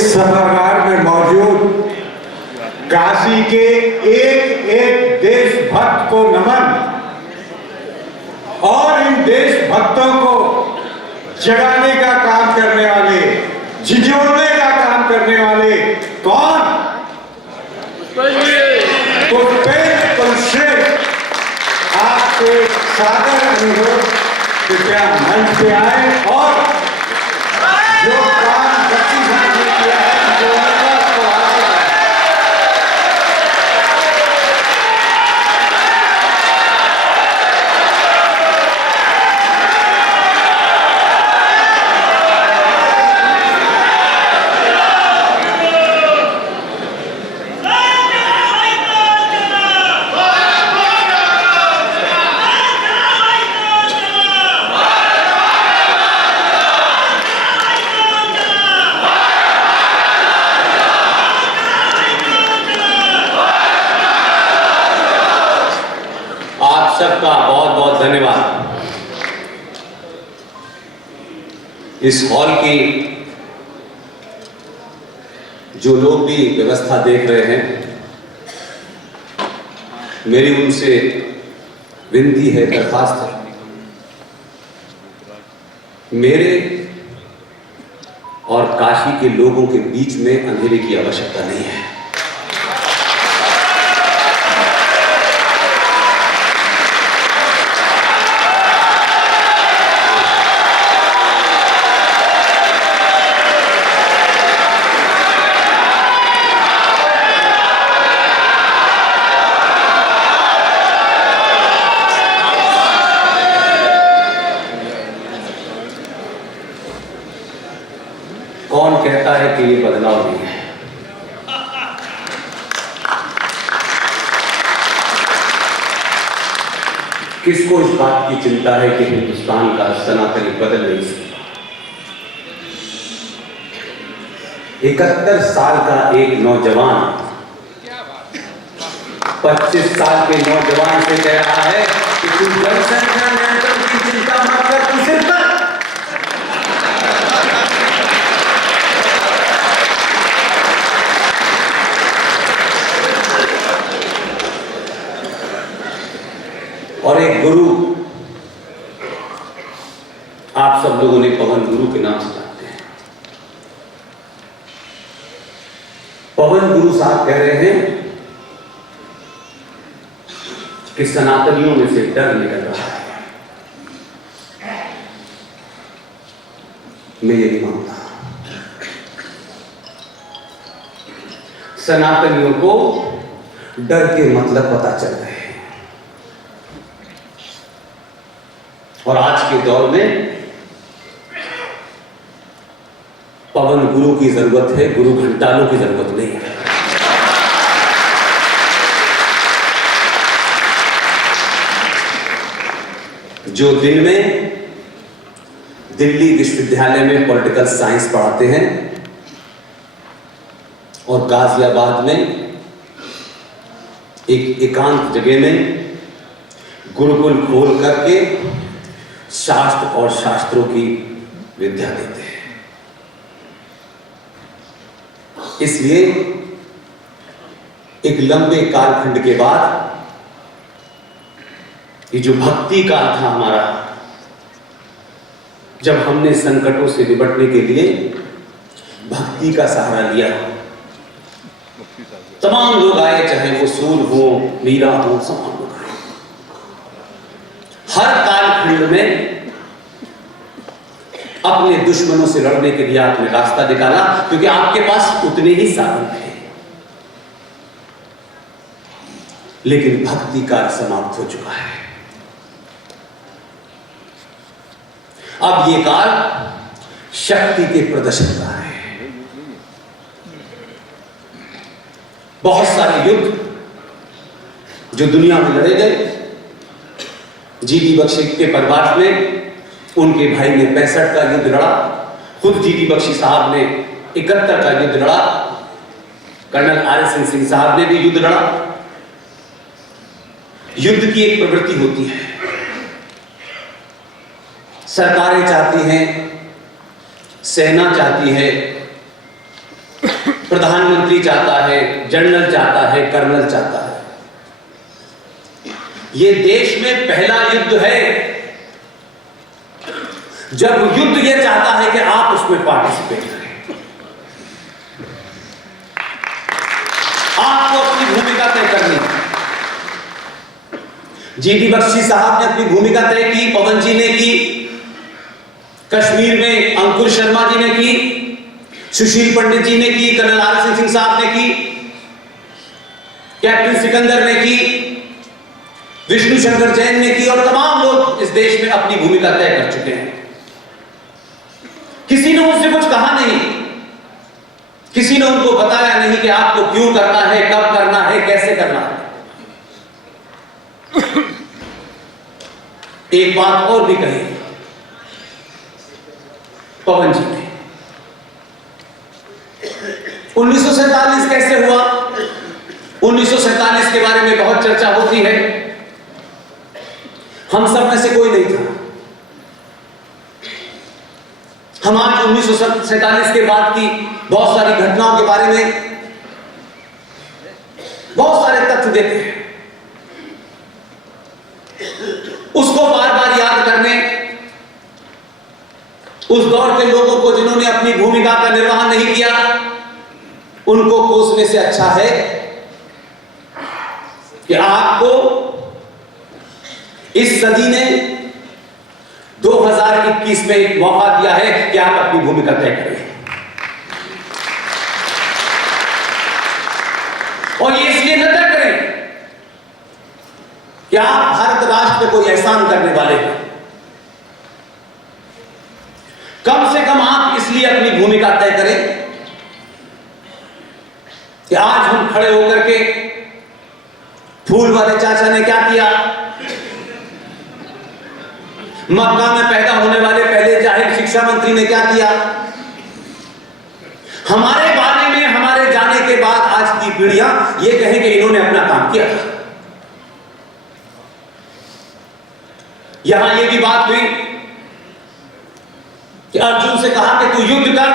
इस सभागार में मौजूद काशी के एक एक देशभक्त को नमन और इन देशभक्तों को जगाने का काम करने वाले, झिझोड़ने का काम करने वाले कौन? आपसे सादर अनुरोध कृपया मंच पे आए और जो काम गति ने किया है जो उसको आगे बढ़ाएं। सबका बहुत बहुत धन्यवाद। इस हॉल की जो लोग भी व्यवस्था देख रहे हैं, मेरी उनसे विनती है, दरखास्त है, मेरे और काशी के लोगों के बीच में अंधेरे की आवश्यकता नहीं है। कौन कहता है कि ये बदलाव नहीं है? किसको इस बात की चिंता है कि हिंदुस्तान का सनातनी बदल नहीं सकता? 71 साल का एक नौजवान 25 साल के नौजवान से कह रहा है कि तू जनसंख्या नियंत्रण की चिंता मत कर, तू सिर्फ कर। और एक गुरु, आप सब लोगों ने पवन गुरु के नाम से जानते हैं। पवन गुरु साहब कह रहे हैं कि सनातनियों में से डर निकल रहा है। मैं ये नहीं मानता। सनातनियों को डर के मतलब पता चल रहे हैं और आज के दौर में पवन गुरु की जरूरत है, गुरु घंटालों की जरूरत नहीं है। जो दिन में दिल्ली विश्वविद्यालय में पॉलिटिकल साइंस पढ़ाते हैं और गाजियाबाद में एक एकांत जगह में गुरुकुल खोल करके शास्त्र और शास्त्रों की विद्या देते हैं। इसलिए एक लंबे कालखंड के बाद ये जो भक्ति काल था हमारा, जब हमने संकटों से निपटने के लिए भक्ति का सहारा लिया, तमाम लोग आए, चाहे वो सूर हो, मीरा हो, तमाम लोग आए। हर कालखंड में अपने दुश्मनों से लड़ने के लिए आपने रास्ता निकाला, क्योंकि आपके पास उतने ही साधन थे। लेकिन भक्ति काल समाप्त हो चुका है। अब ये काल शक्ति के प्रदर्शन का है। बहुत सारे युद्ध जो दुनिया में लड़े गए, जीडी बख्शी के परिवार में उनके भाई ने 65 का युद्ध लड़ा, खुद जीडी बख्शी साहब ने 71 का युद्ध लड़ा, कर्नल आर.एस. सिंह साहब ने भी युद्ध लड़ा। युद्ध की एक प्रवृत्ति होती है, सरकारें चाहती हैं, सेना चाहती है प्रधानमंत्री चाहता है, जनरल चाहता है, कर्नल चाहता है। यह देश में पहला युद्ध है जब युद्ध यह चाहता है कि आप उसमें पार्टिसिपेट करें। आपको अपनी भूमिका तय करनी है। जीडी बख्शी साहब ने अपनी भूमिका तय की, पवन जी ने की, कश्मीर में अंकुर शर्मा जी ने की, सुशील पंडित जी ने की, कर्नल आर सिंह साहब ने की, कैप्टन सिकंदर ने की, विष्णु शंकर जैन ने की, और तमाम लोग इस देश में अपनी भूमिका तय कर चुके हैं। किसी ने मुझसे कुछ कहा नहीं, किसी ने उनको बताया नहीं कि आपको क्यों करना है, कब करना है, कैसे करना है। एक बात और भी कही पवन जी ने, 1947 कैसे हुआ? 1947 के बारे में बहुत चर्चा होती है। हम सब में से कोई नहीं था। हम आज 1947 के बाद की बहुत सारी घटनाओं के बारे में बहुत सारे तथ्य देते हैं। उसको बार बार याद करने, उस दौर के लोगों को जिन्होंने अपनी भूमिका का निर्वहन नहीं किया, उनको कोसने से अच्छा है कि आपको इस सदी ने 2021 में एक मौका दिया है कि आप अपनी भूमिका तय करें। और ये इसलिए न तय करें कि आप भारत राष्ट्र पे कोई एहसान करने वाले हैं। कम से कम आप इसलिए अपनी भूमिका तय करें कि आज हम खड़े होकर के फूल वाले चाचा ने क्या किया, मक्का में पैदा होने वाले पहले जाहिर शिक्षा मंत्री ने क्या किया, हमारे बारे में हमारे जाने के बाद आज की पीढ़ियां ये कहें कि इन्होंने अपना काम किया था। यहां ये भी बात हुई कि अर्जुन से कहा कि तू युद्ध कर,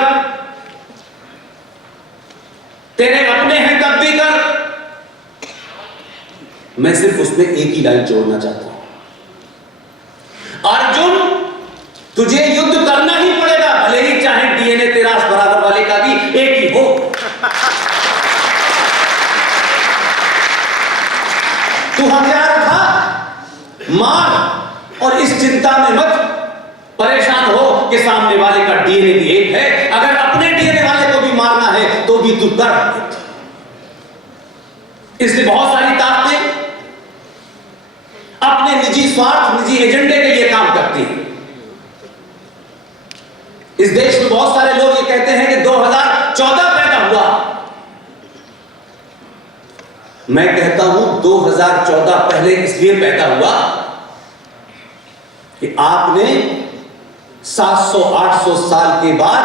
तेरे अपने हैं तब भी कर। मैं सिर्फ उसमें एक ही लाइन जोड़ना चाहता हूं, अर्जुन तुझे युद्ध करना ही पड़ेगा, भले ही चाहे डीएनए तेरा बराबर वाले का भी एक ही हो। तू हथियार उठा, मार, और इस चिंता में मत परेशान हो कि सामने वाले का डीएनए भी एक है। अगर अपने डीएनए वाले को भी मारना है तो भी तू कर। इसलिए बहुत सारी ताकतें अपने निजी स्वार्थ, निजी एजेंडे के लिए काम करती हैं। इस देश में बहुत सारे लोग ये कहते हैं कि 2014 पैदा हुआ। मैं कहता हूं 2014 पहले इसलिए पैदा हुआ कि आपने 700-800 साल के बाद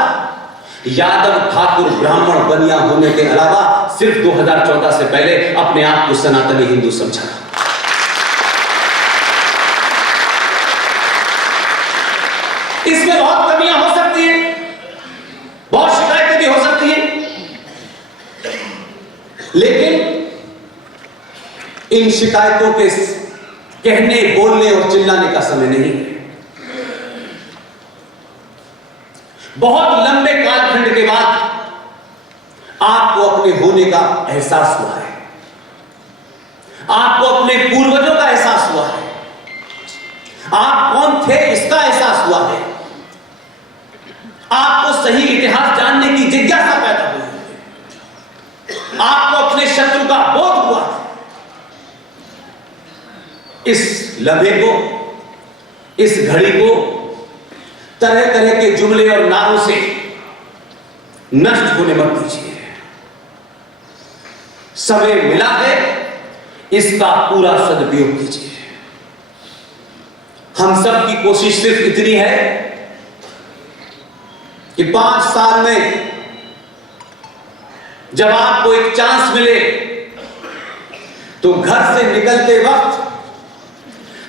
यादव ठाकुर ब्राह्मण बनिया होने के अलावा सिर्फ 2014 से पहले अपने आप को सनातनी हिंदू समझा। इसमें बहुत कमियां हो सकती हैं, बहुत शिकायतें भी हो सकती हैं, लेकिन इन शिकायतों के कहने, बोलने और चिल्लाने का समय नहीं है। बहुत लंबे कालखंड के बाद आपको अपने होने का एहसास हुआ है, आपको अपने पूर्वजों का एहसास हुआ है, आप कौन थे इसका एहसास हुआ है, आपको सही इतिहास जानने की जिज्ञासा पैदा हुई है, आपको अपने शत्रु का बोध हुआ है। इस लम्हे को, इस घड़ी को तरह तरह के जुमले और नारों से नष्ट होने मत दीजिए। समय मिला है, इसका पूरा सदुपयोग कीजिए। हम सब की कोशिश सिर्फ इतनी है कि 5 साल में जब आपको एक चांस मिले तो घर से निकलते वक्त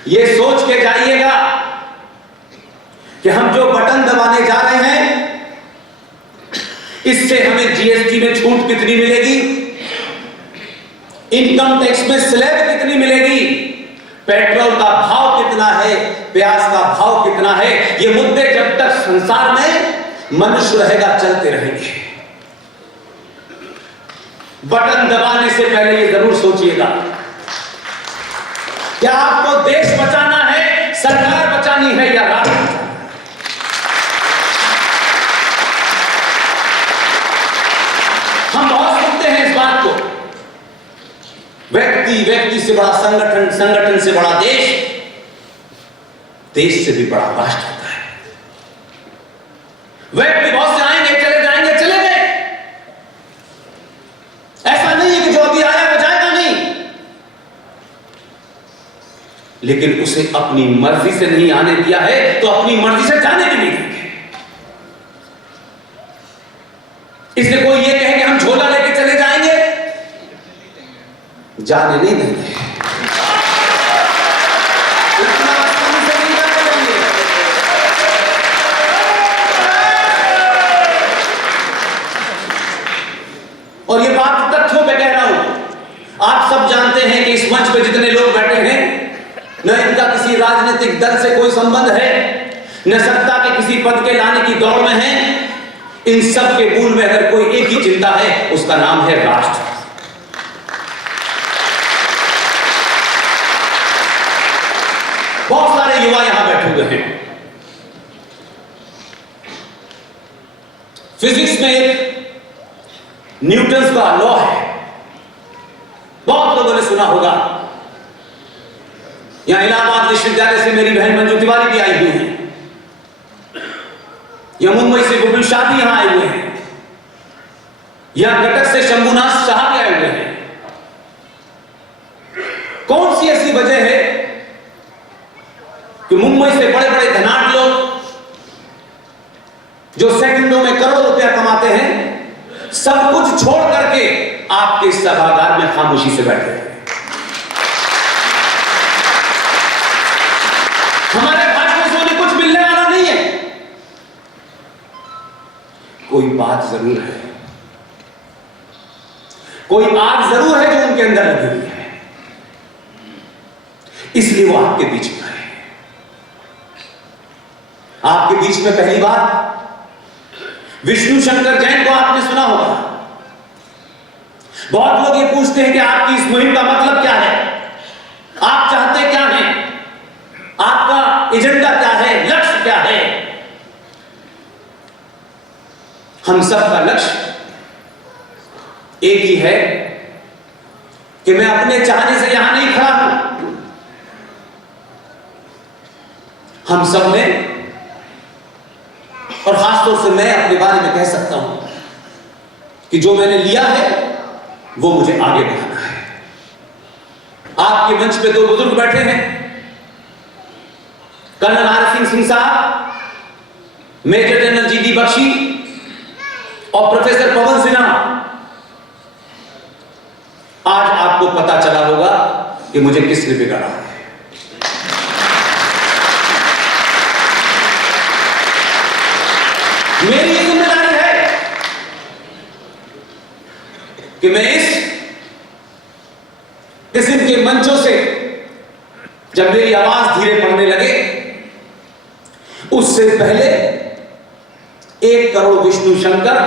यह सोच के जाइएगा कि हम जो बटन दबाने जा रहे हैं इससे हमें जीएसटी में छूट कितनी मिलेगी, इनकम टैक्स में स्लैब कितनी मिलेगी, पेट्रोल का भाव कितना है, प्याज का भाव कितना है, ये मुद्दे जब तक संसार में मनुष्य रहेगा चलते रहेंगे। बटन दबाने से पहले ये जरूर सोचिएगा, क्या आपको देश बचाना है, सरकार बचानी है या राष्ट्र बचाना है? हम बहुत सुनते हैं इस बात को, व्यक्ति से बड़ा संगठन, संगठन से बड़ा देश, देश से भी बड़ा राष्ट्र होता है। व्यक्ति बहुत से आएंगे चले जाएंगे, चले गए, ऐसा नहीं है कि जो अभी आया वो जाएगा नहीं, लेकिन उसे अपनी मर्जी से नहीं आने दिया है तो अपनी मर्जी से जाने भी नहीं देंगे। इसलिए कोई ये कहे कि हम झोला लेके चले जाएंगे, जाने नहीं देंगे। और ये बात तथ्यों पे कह रहा हूं। आप सब जानते हैं कि इस मंच पे जितने लोग बैठे हैं, न इनका किसी राजनीतिक दल से कोई संबंध है, न सत्ता के किसी पद के लाने की दौड़ में है। इन सब के मूल में अगर कोई एक ही चिंता है, उसका नाम है राष्ट्र। बहुत सारे युवा यहां बैठे हुए हैं। फिजिक्स में एक न्यूटन का लॉ है, बहुत लोगों ने सुना होगा। यहां इलाहाबाद विश्वविद्यालय से मेरी बहन मंजू तिवारी भी आई हुई है, या मुंबई से गोविंद शाह भी यहां आए हुए हैं, या कटक से शंभुनाथ शाह भी आए हुए हैं। कौन सी ऐसी वजह है कि मुंबई से बड़े बड़े धनाढ्य लोग जो सेकंडों में करोड़ों रुपया कमाते हैं, सब कुछ छोड़ करके आपके सभागार में खामोशी से बैठे हैं? हमारे भाषण से उन्हें कुछ मिलने वाला नहीं है। कोई बात जरूर है, कोई आग जरूर है जो उनके अंदर लगी हुई है, इसलिए वो आपके बीच में आए। आपके बीच में पहली बार विष्णु शंकर जैन को आपने सुना होगा। बहुत लोग ये पूछते हैं कि आपकी इस मुहिम का मतलब क्या है, आप चाहते क्या हैं, आपका एजेंडा क्या है, लक्ष्य क्या है। हम सबका लक्ष्य एक ही है कि मैं अपने चाहने से यहां नहीं खड़ा हूं। हम सब ने, और खासतौर से मैं अपने बारे में कह सकता हूं कि जो मैंने लिया है वो मुझे आगे बढ़ाना है। आपके मंच पे दो बुजुर्ग बैठे हैं, कर्नल आर सिंह साहब, मेजर जनरल जीडी बख्शी और प्रोफेसर पवन सिन्हा। आज आपको पता चला होगा कि मुझे किसने बिगाड़ा है। मेरी ये जिम्मेदारी है कि मैं इस किस्म के मंचों से जब मेरी आवाज धीरे पड़ने लगे, उससे पहले 1 करोड़ विष्णु शंकर,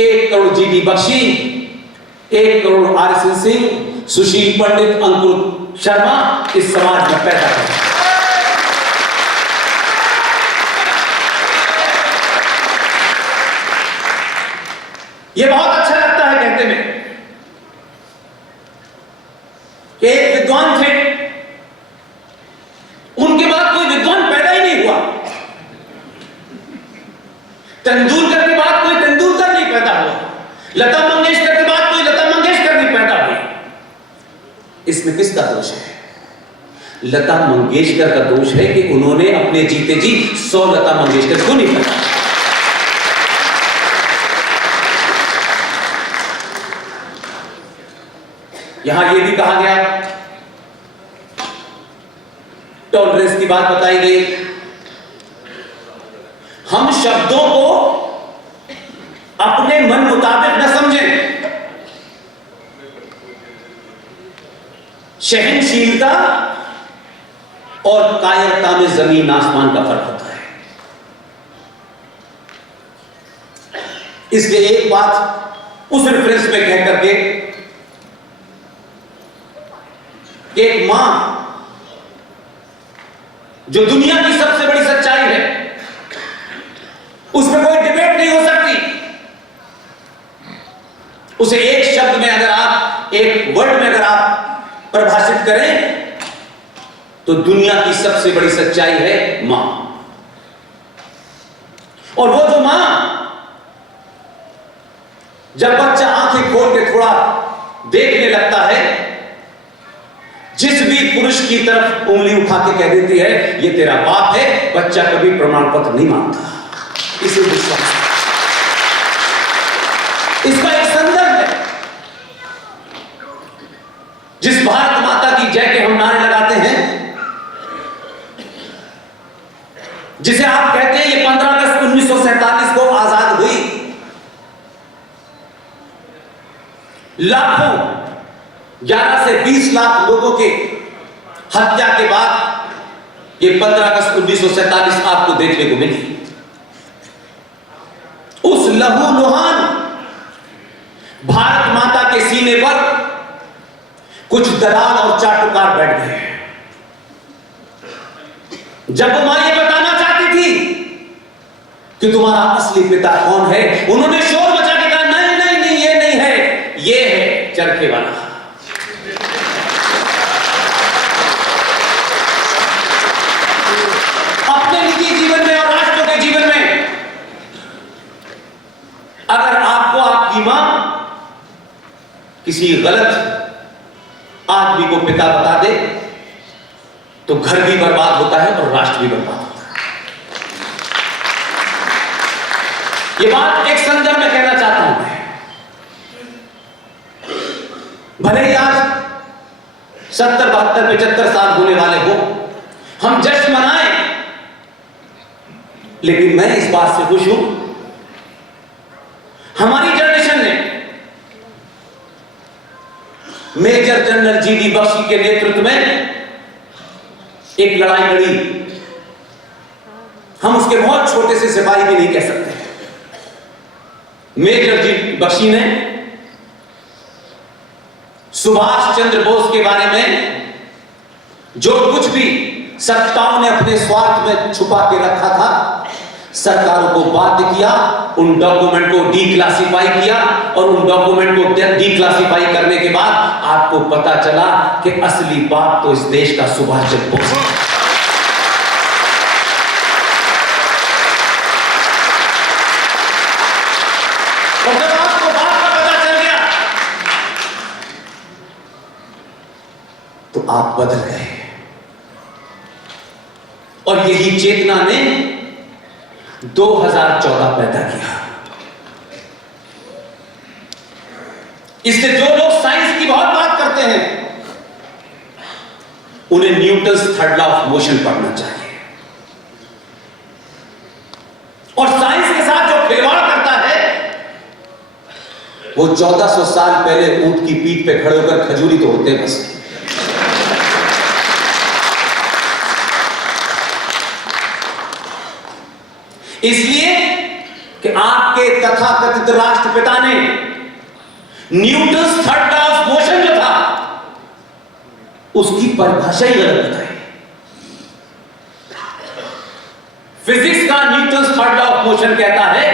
1 करोड़ जीडी बख्शी, 1 करोड़ आर सिंह, सुशील पंडित, अंकुर शर्मा इस समाज में पैदा करें। ये बहुत अच्छा लगता है कहते में कि एक विद्वान थे, उनके बाद कोई विद्वान पैदा ही नहीं हुआ। तेंदुलकर के बाद कोई तेंदुलकर नहीं पैदा हुआ, लता मंगेशकर के बाद कोई लता मंगेशकर नहीं पैदा हुई। इसमें किसका दोष है? लता मंगेशकर का दोष है कि उन्होंने अपने जीते जी 100 लता मंगेशकर क्यों नहीं पैदा। यहां यह भी कहा गया, टॉलरेंस की बात बताई गई। हम शब्दों को अपने मन मुताबिक न समझें। सहनशीलता और कायरता में जमीन आसमान का फर्क होता है। इसलिए एक बात उस रेफरेंस में कह करके कि एक मां जो दुनिया की सबसे बड़ी सच्चाई है, उसमें कोई डिबेट नहीं हो सकती। उसे एक शब्द में अगर आप, एक वर्ड में अगर आप परिभाषित करें तो दुनिया की सबसे बड़ी सच्चाई है मां। और वो जो मां जब बच्चा आंखें खोल के थोड़ा देखने लगता है, जिस भी पुरुष की तरफ उंगली उठा के कह देती है ये तेरा बाप है, बच्चा कभी प्रमाण पत्र नहीं मांगता। इसे विश्वास, इसका एक संदर्भ है। जिस भारत माता की जय के हम नारे लगाते हैं, जिसे आप कहते हैं ये 15 अगस्त 1947 को आजाद हुई, लाखों 11 से 20 लाख लोगों के हत्या के बाद ये 15 अगस्त 1947 आपको देखने को मिली। उस लहूलुहान भारत माता के सीने पर कुछ दलाल और चाटुकार बैठ गए। जब वो मां ये बताना चाहती थी कि तुम्हारा असली पिता कौन है, उन्होंने शोर मचा के कहा नहीं नहीं नहीं, ये नहीं है, ये है चरखे वाला। अपने निजी जीवन में और राष्ट्र के जीवन में अगर आपको आपकी मां किसी गलत आदमी को पिता बता दे तो घर भी बर्बाद होता है और राष्ट्र भी बर्बाद होता है। ये बात एक संदर्भ में कहना चाहता हूं मैं। भले ही आज 70, 72, 75 साल होने वाले हो, हम जश्न मनाएं, लेकिन मैं इस बात से खुश हूं हमारी जनरेशन ने मेजर जनरल जीडी बख्शी के नेतृत्व में एक लड़ाई लड़ी। हम उसके बहुत छोटे से सिपाही भी नहीं कह सकते। मेजर जीडी बख्शी ने सुभाष चंद्र बोस के बारे में जो कुछ भी सत्ताओं ने अपने स्वार्थ में छुपा के रखा था, सरकारों को बाध्य किया, उन डॉक्यूमेंट को डीक्लासिफाई किया, और उन डॉक्यूमेंट को डीक्लासिफाई करने के बाद आपको पता चला कि असली बात तो इस देश का सुभाष चंद्र बोस है। और जब आपको बात का पता चल गया तो आप बदल गए। और यही चेतना ने 2014 पैदा किया। इससे जो लोग साइंस की बहुत बात करते हैं उन्हें Newton's third law of motion पढ़ना चाहिए। और साइंस के साथ जो खिलवाड़ करता है वो 1400 साल पहले ऊंट की पीठ पे खड़े होकर खजूरी तोड़ते हैं बस। इसलिए कि आपके तथाकथित राष्ट्रपिता ने Newton's third law of motion जो था उसकी परिभाषा ही गलत बताई। फिजिक्स का Newton's third law of motion कहता है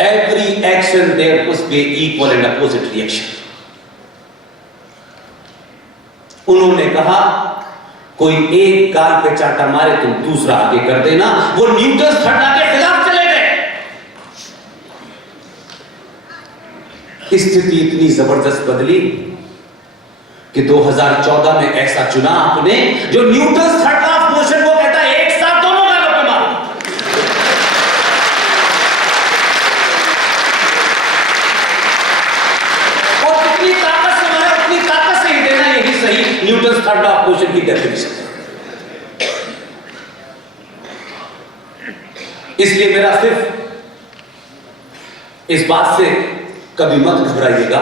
every action there must be equal and opposite reaction. उन्होंने कहा कोई एक गाल पे चाटा मारे तुम दूसरा आगे कर देना। वो न्यूटन्स थर्ड लॉ के खिलाफ चले गए। स्थिति इतनी जबरदस्त बदली कि 2014 में ऐसा चुना आपने जो Newton's third law of motion को कहता है एक साथ दोनों गालों पे मारो। और कितनी ताकत से मारे उतनी ताकत से ही देना, यही सही Newton's third law of motion की डेफिनेशन है। इसलिए मेरा सिर्फ इस बात से कभी मत घबराइएगा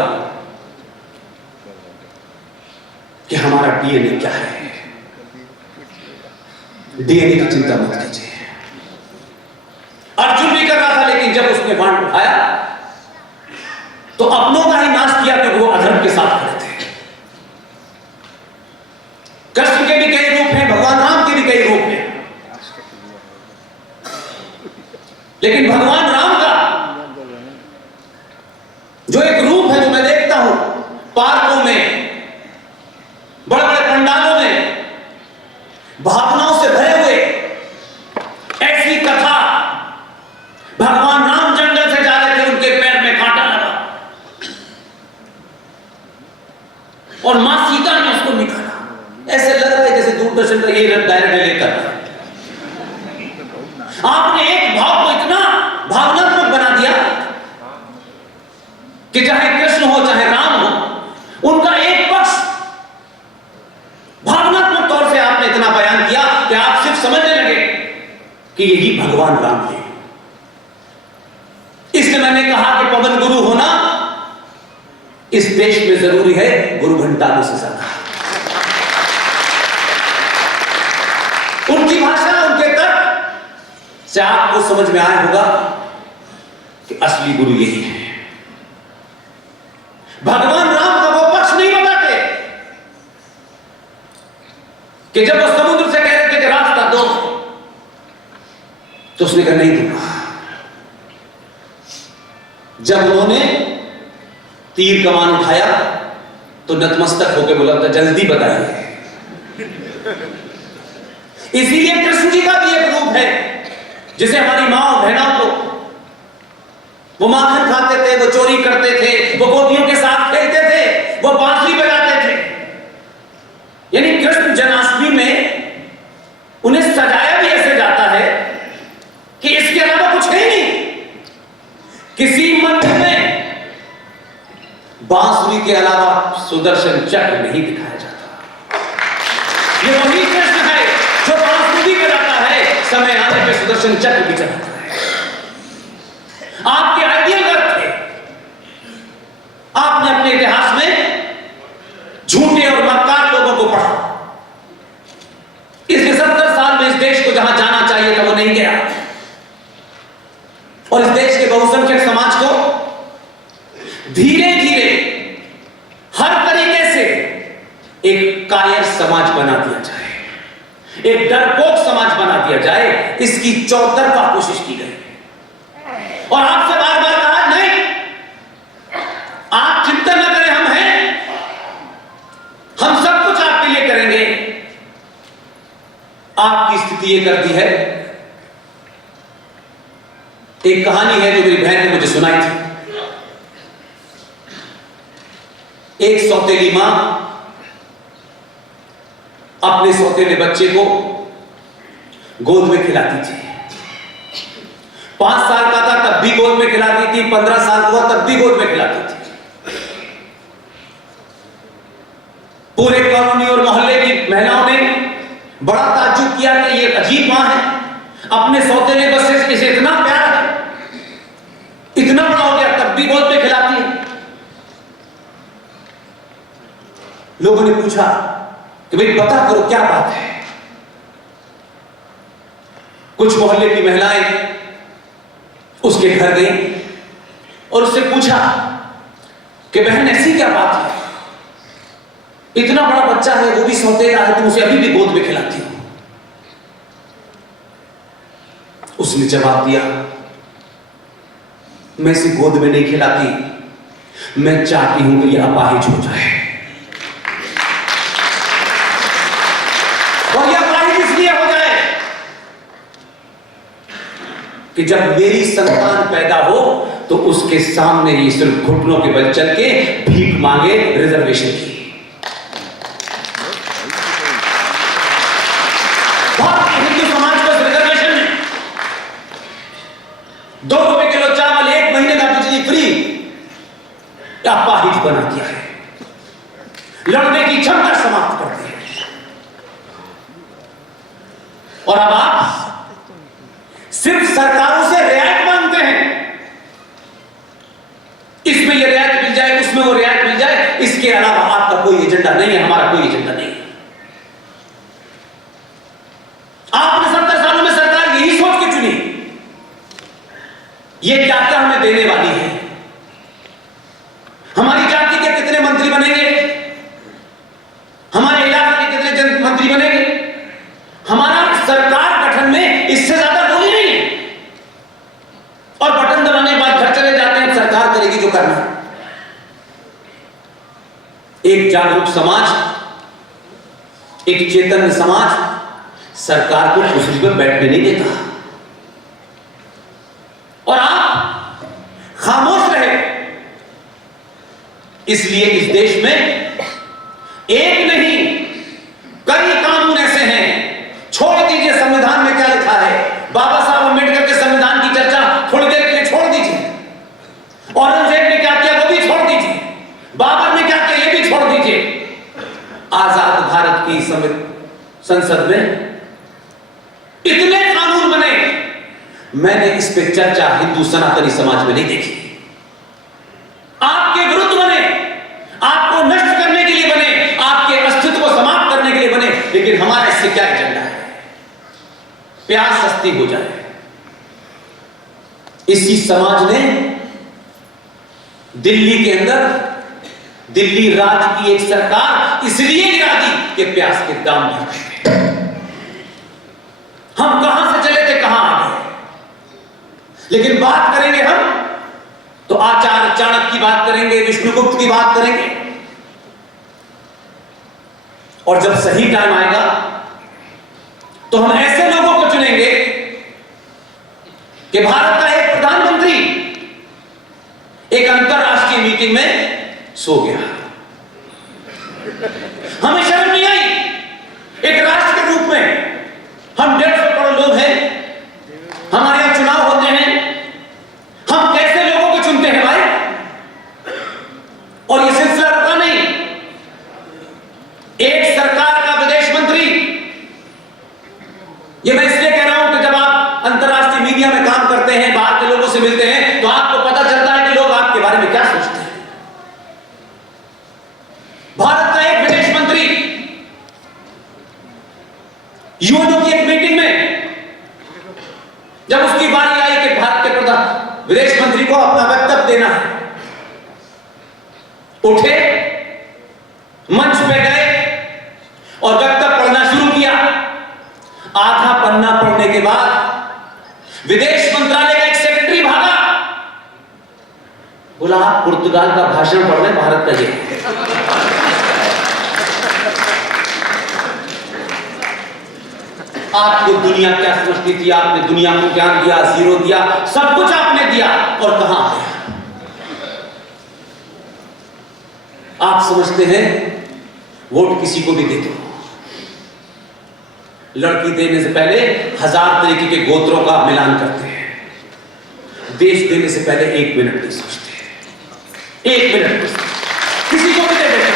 कि हमारा डीएनए क्या है। डीएनए की चिंता मत कीजिए। अर्जुन भी कर रहा था, लेकिन जब उसने बाण उठाया तो अपनों का ही नाश किया, क्योंकि वो अधर्म के साथ खड़े थे। कृष्ण के भी कई रूप हैं, भगवान राम के भी कई रूप हैं, लेकिन भगवान राम का जो एक रूप है, जो मैं देखता हूं पार्कों में, बड़े बड़े पंडालों में, भावनाओं से भरे हुए, ऐसी कथा, भगवान राम जंगल से जा रहे थे, उनके पैर में कांटा लगा और मां सीता ने उसको निकाला। ऐसे लग रहा है जैसे दूरदर्शन का ये डायरेक्ट लेकर आपने एक भाव को इतना भावनात्मक बना दिया कि चाहे कृष्ण हो चाहे राम हो, उनका एक पक्ष भावनात्मक तौर से आपने इतना बयान किया कि आप सिर्फ समझने लगे कि यही भगवान राम है। इसलिए मैंने कहा कि पवन गुरु होना इस देश में जरूरी है, गुरु घंटाओं से ज्यादा। उनकी भाषा, उनके तर्क से आपको समझ में आया होगा कि असली गुरु यही है। भगवान राम का वो पक्ष नहीं बताते कि जब वो समुद्र से कह रहे थे कि रास्ता दो, तो उसने कहा नहीं दूंगा। जब उन्होंने तीर कमान उठाया तो नतमस्तक होकर बोला था जल्दी बताइए। इसीलिए कृष्ण जी का भी एक रूप है, जिसे हमारी मां और बहनों को, वो माखन खाते थे, वो चोरी करते थे, वो गोपियों के साथ खेलते थे, वो बांसुरी बजाते थे। यानी कृष्ण जन्माष्टमी में उन्हें सजाया भी ऐसे जाता है कि इसके अलावा कुछ है नहीं। किसी मंदिर में बांसुरी के अलावा सुदर्शन चक्र नहीं दिखाया जाता। ये वही कृष्ण है जो बांसुरी बजाता है, समय आने पे सुदर्शन चक्र भी चलाता है। आपके आइडियल अर्थ थे। आपने अपने इतिहास में झूठे और मक्कार लोगों को पढ़ा। इसके 70 साल में इस देश को जहां जाना चाहिए था वो नहीं गया, और इस देश के बहुसंख्यक समाज को धीरे धीरे हर तरीके से एक कायर समाज बना दिया जाए, एक डरपोक समाज बना दिया जाए, इसकी चौतरफा कोशिश की गई। और आपसे बार बार कहा नहीं, आप चिंता न करें, हम हैं, हम सब कुछ आपके लिए करेंगे। आपकी स्थिति ये कर दी है। एक कहानी है जो मेरी बहन ने मुझे सुनाई थी। एक सौतेली मां अपने सौतेले बच्चे को गोद में खिलाती थी। 5 साल का था तब भी गोद में खिलाती थी, 15 साल हुआ तब भी गोद में खिलाती थी। पूरे कॉलोनी और मोहल्ले की महिलाओं ने बड़ा ताज्जुब किया कि ये अजीब मां है, अपने सौतेले बच्चे से इसे इतना प्यार है, इतना बड़ा हो गया तब भी गोद में खिलाती है। लोगों ने पूछा कि भाई पता करो क्या बात है। कुछ मोहल्ले की महिलाएं उसके घर गई और उससे पूछा कि बहन ऐसी क्या बात है, इतना बड़ा बच्चा है, वो भी सौतेला है, तुम उसे अभी भी गोद में खिलाती हो। उसने जवाब दिया, मैं इसे गोद में नहीं खिलाती, मैं चाहती हूं कि यह अपाहिज हो जाए। और यह अपाहिज इसलिए हो जाए कि जब मेरी संतान पैदा हो तो उसके सामने ये सिर्फ घुटनों के बल चल के भीख मांगे रिजर्वेशन की। हिंदू समाज को रिजर्वेशन में 2 रुपए किलो चावल, 1 महीने का बिजली फ्री, अपाहिज बना दिया है, लड़ने की क्षमता समाप्त कर दी है। और अब आप सिर्फ सरकारों से रियायत मांगते हैं, इसके अलावा आपका कोई एजेंडा नहीं है, हमारा कोई एजेंडा नहीं है। आपने 70 सालों में सरकार यही सोच के चुनी, ये क्या क्या हमें देने वाली है, हमारी जाति के कितने मंत्री बनेंगे, हमारे इलाके के कितने मंत्री बनेंगे। हमारा सरकार गठन में इससे ज्यादा बोली नहीं है, और बटन दबाने के बाद घर चले जाते हैं, सरकार करेगी जो करना है। एक जागरूक समाज, एक चेतन समाज सरकार को कुर्सी पर बैठने नहीं देता, और आप खामोश रहे। इसलिए इस देश में एक नहीं कई कानून ऐसे हैं। छोड़ दीजिए संविधान में क्या लिखा है, बाबा साहब अम्बेडकर के संविधान की चर्चा थोड़ी देर के लिए छोड़ दीजिए। औरंगजेब ने क्या किया वो भी छोड़ दीजिए, बाबर ने क्या किया ये भी छोड़ दीजिए। आजाद भारत की संसद में इतने कानून बने, मैंने इस पे चर्चा हिंदू सनातनी समाज में नहीं देखी। आपके विरुद्ध बने, आपको नष्ट करने के लिए बने, आपके अस्तित्व को समाप्त करने के लिए बने, लेकिन हमारा इससे क्या एजेंडा है, प्यास सस्ती हो जाए। इसी समाज ने दिल्ली के अंदर दिल्ली राज्य की एक सरकार इसलिए गिरा दी कि प्याज के दाम बढ़ गए। हम कहां से चले थे कहां आ गए। लेकिन बात करेंगे हम तो आचार्य चाणक्य की बात करेंगे, विष्णुगुप्त की बात करेंगे, और जब सही टाइम आएगा तो हम ऐसे लोगों को चुनेंगे कि भारत का एक प्रधानमंत्री एक अंतरराष्ट्रीय मीटिंग में सो गया, हमें शर्म नहीं आई। एक राष्ट्र के रूप में हम 150 करोड़ लोग हैं, हमारे यहां चुनाव होते हैं, हम कैसे लोगों को चुनते हैं भाई। और यह सिलसिला रुका नहीं। एक सरकार का विदेश मंत्री, यह मैं इसलिए कह रहा हूं कि जब आप अंतरराष्ट्रीय मीडिया में काम करते हैं, बाहर के लोगों से मिलते हैं, तो आपको पता चलता है कि लोग आपके बारे में क्या सोचते हैं। भारत का एक विदेश मंत्री यूएनओ की एक मीटिंग में जब उसकी बारी आई कि भारत के प्रधान विदेश मंत्री को अपना वक्तव्य देना है, उठे, मंच पे गए और वक्तव्य पढ़ना शुरू किया। आधा पन्ना पढ़ने के बाद विदेश मंत्रालय का एक सेक्रेटरी भागा, बोला आप पुर्तगाल का भाषण पढ़ रहे हैं, भारत का ये। आपको दुनिया क्या समझती थी, आपने दुनिया को ज्ञान दिया, जीरो दिया, सब कुछ आपने दिया, और कहां आया। आप समझते हैं वोट किसी को भी दे दो, लड़की देने से पहले 1000 तरीके के गोत्रों का मिलान करते हैं, देश देने से पहले 1 मिनट नहीं सोचते, 1 मिनट किसी को भी दे देते।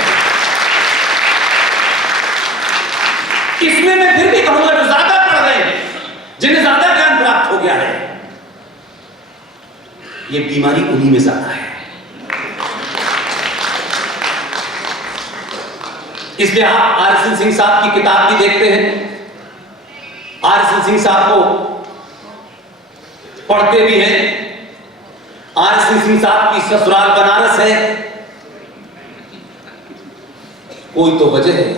इसमें मैं फिर भी कहूंगा जो ज्यादा पढ़ रहे हैं, जिन्हें ज्यादा ज्ञान प्राप्त हो गया है, ये बीमारी उन्हीं में ज्यादा है। इसलिए आप आर.एस.एन. सिंह साहब की किताब भी देखते हैं, आर.एस.एन. सिंह साहब को पढ़ते भी हैं। आर.एस.एन. सिंह साहब की ससुराल बनारस है। कोई तो वजह है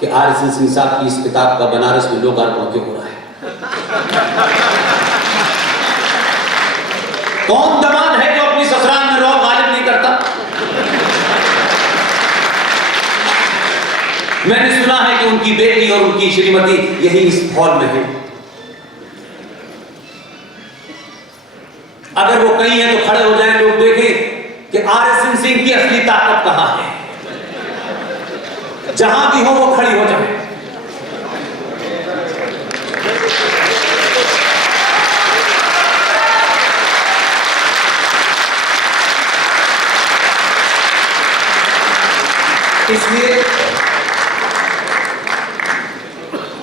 कि आर.एस.एन. सिंह साहब की इस किताब का बनारस में लोकार्पण क्यों हो रहा है। कौन दामाद है जो अपनी ससुराल में रौब गालिब नहीं करता। मैंने सुना है कि उनकी बेटी और उनकी श्रीमती यही इस हॉल में है। अगर वो कहीं है तो खड़े हो जाएं, लोग देखें कि आर.एस.एन. सिंह की असली ताकत कहां है। जहां भी हो वो खड़ी हो जाए। इसलिए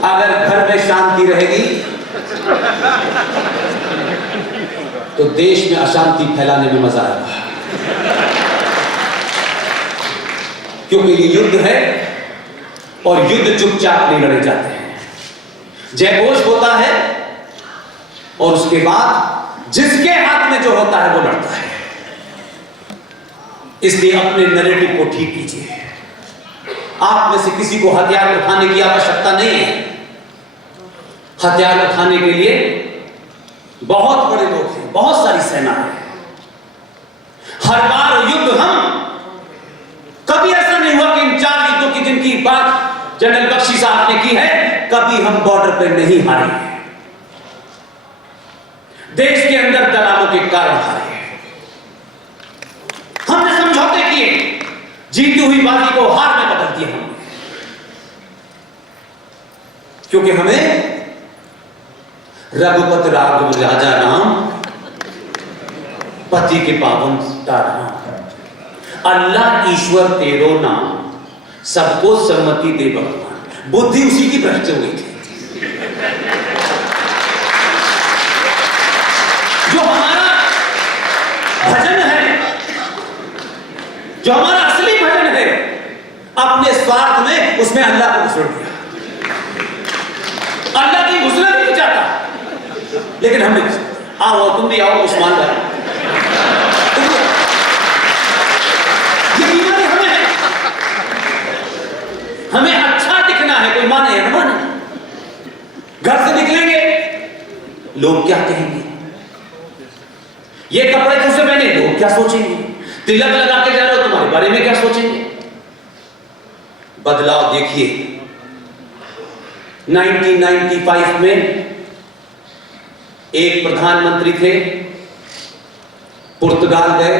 अगर घर में शांति रहेगी तो देश में अशांति फैलाने में मजा आएगा। क्योंकि ये युद्ध है और युद्ध चुपचाप नहीं लड़े जाते हैं। जयघोष होता है और उसके बाद जिसके हाथ में जो होता है वो लड़ता है। इसलिए अपने नैरेटिव को ठीक कीजिए। आप में से किसी को हथियार उठाने की आवश्यकता नहीं है। हथियार उठाने के लिए बहुत बड़े लोग हैं, बहुत सारी सेना है। हर बार युद्ध हम कभी ऐसा नहीं हुआ कि इन 4 युद्धों की जिनकी बात जनरल बख्शी साहब ने की है, कभी हम बॉर्डर पर नहीं हारे। देश के अंदर दलालों के कारण हारे। हमने समझौते किए, जीती हुई बाजी को हार में बदल दिया हमने, क्योंकि हमें रघुपत राघव राजा राम, पति के पावन राम, अल्लाह ईश्वर तेरो नाम, सबको सम्मति दे भगवान। बुद्धि उसी की भ्रष्ट हुई थी। जो हमारा भजन है, जो हमारा असली भजन है, अपने स्वार्थ में उसमें अल्लाह को घुसड़ दिया। अल्लाह की घुसना नहीं चाहता, लेकिन हमने आओ तुम भी आओ उस्मान भाई, ये बीमारी हमें है। हमें अच्छा दिखना है, कोई माने या न माने। घर से निकलेंगे लोग क्या कहेंगे, ये कपड़े कैसे पहने लोग क्या सोचेंगे, तिलक लगा के जा रहे हो तुम्हारे बारे में क्या सोचेंगे। बदलाव देखिए। 1995 में एक प्रधानमंत्री थे, पुर्तगाल गए।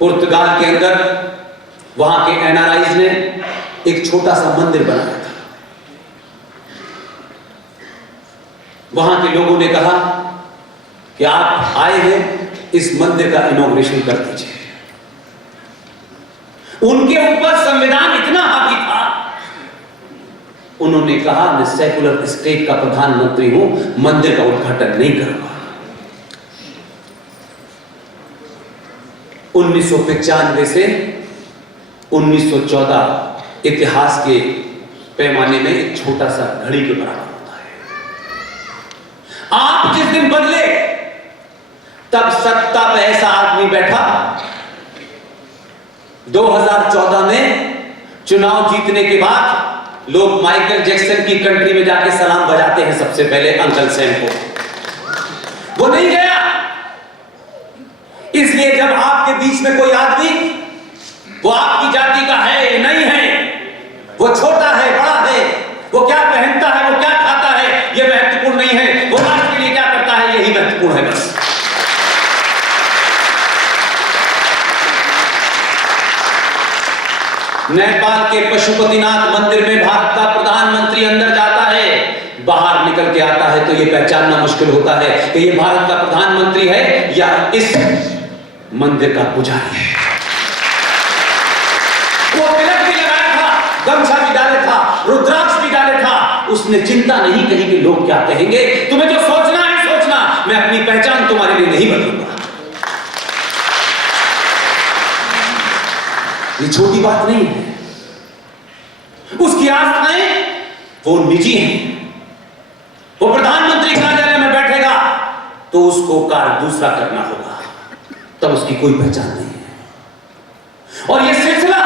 पुर्तगाल के अंदर वहां के एनआरआईज ने एक छोटा सा मंदिर बनाया था। वहां के लोगों ने कहा कि आप आए हैं, इस मंदिर का इनॉग्रेशन कर दीजिए। उनके ऊपर संविधान इतना हावी था, उन्होंने कहा मैं सेकुलर स्टेट का प्रधानमंत्री हूं, मंदिर का उद्घाटन नहीं करूंगा। 1995 से 1914 इतिहास के पैमाने में एक छोटा सा घड़ी के बराबर होता है। आप जिस दिन बदले तब सत्ता पे ऐसा आदमी बैठा। 2014 में चुनाव जीतने के बाद लोग माइकल जैक्सन की कंट्री में जाके सलाम बजाते हैं सबसे पहले अंकल सैम को। वो नहीं गया। इसलिए जब आपके बीच में कोई आदमी, वो आपकी जाति का है नहीं है, वो छोटा है बड़ा है, वो क्या पहनता है वो क्या खाता है, ये महत्वपूर्ण नहीं है, वो राष्ट्र के लिए क्या करता है यही महत्वपूर्ण है बस। नेपाल के पशुपतिनाथ मंदिर में भारत का प्रधानमंत्री अंदर जाता है, बाहर निकल के आता है तो यह पहचानना मुश्किल होता है कि यह भारत का प्रधानमंत्री है या इस मंदिर का पुजारी है। वो तिलक भी लगाया था, गमछा भी डाले था, रुद्राक्ष भी डाले था। उसने चिंता नहीं कही कि लोग क्या कहेंगे। तुम्हें जो सोचना है सोचना, मैं अपनी पहचान तुम्हारे लिए नहीं बदलूंगा। ये छोटी बात नहीं है। उसकी आस्थाएं वो निजी हैं। वो प्रधानमंत्री कार्यालय में बैठेगा तो उसको कार्य दूसरा करना होगा, तब उसकी कोई पहचान नहीं है। और ये सिलसिला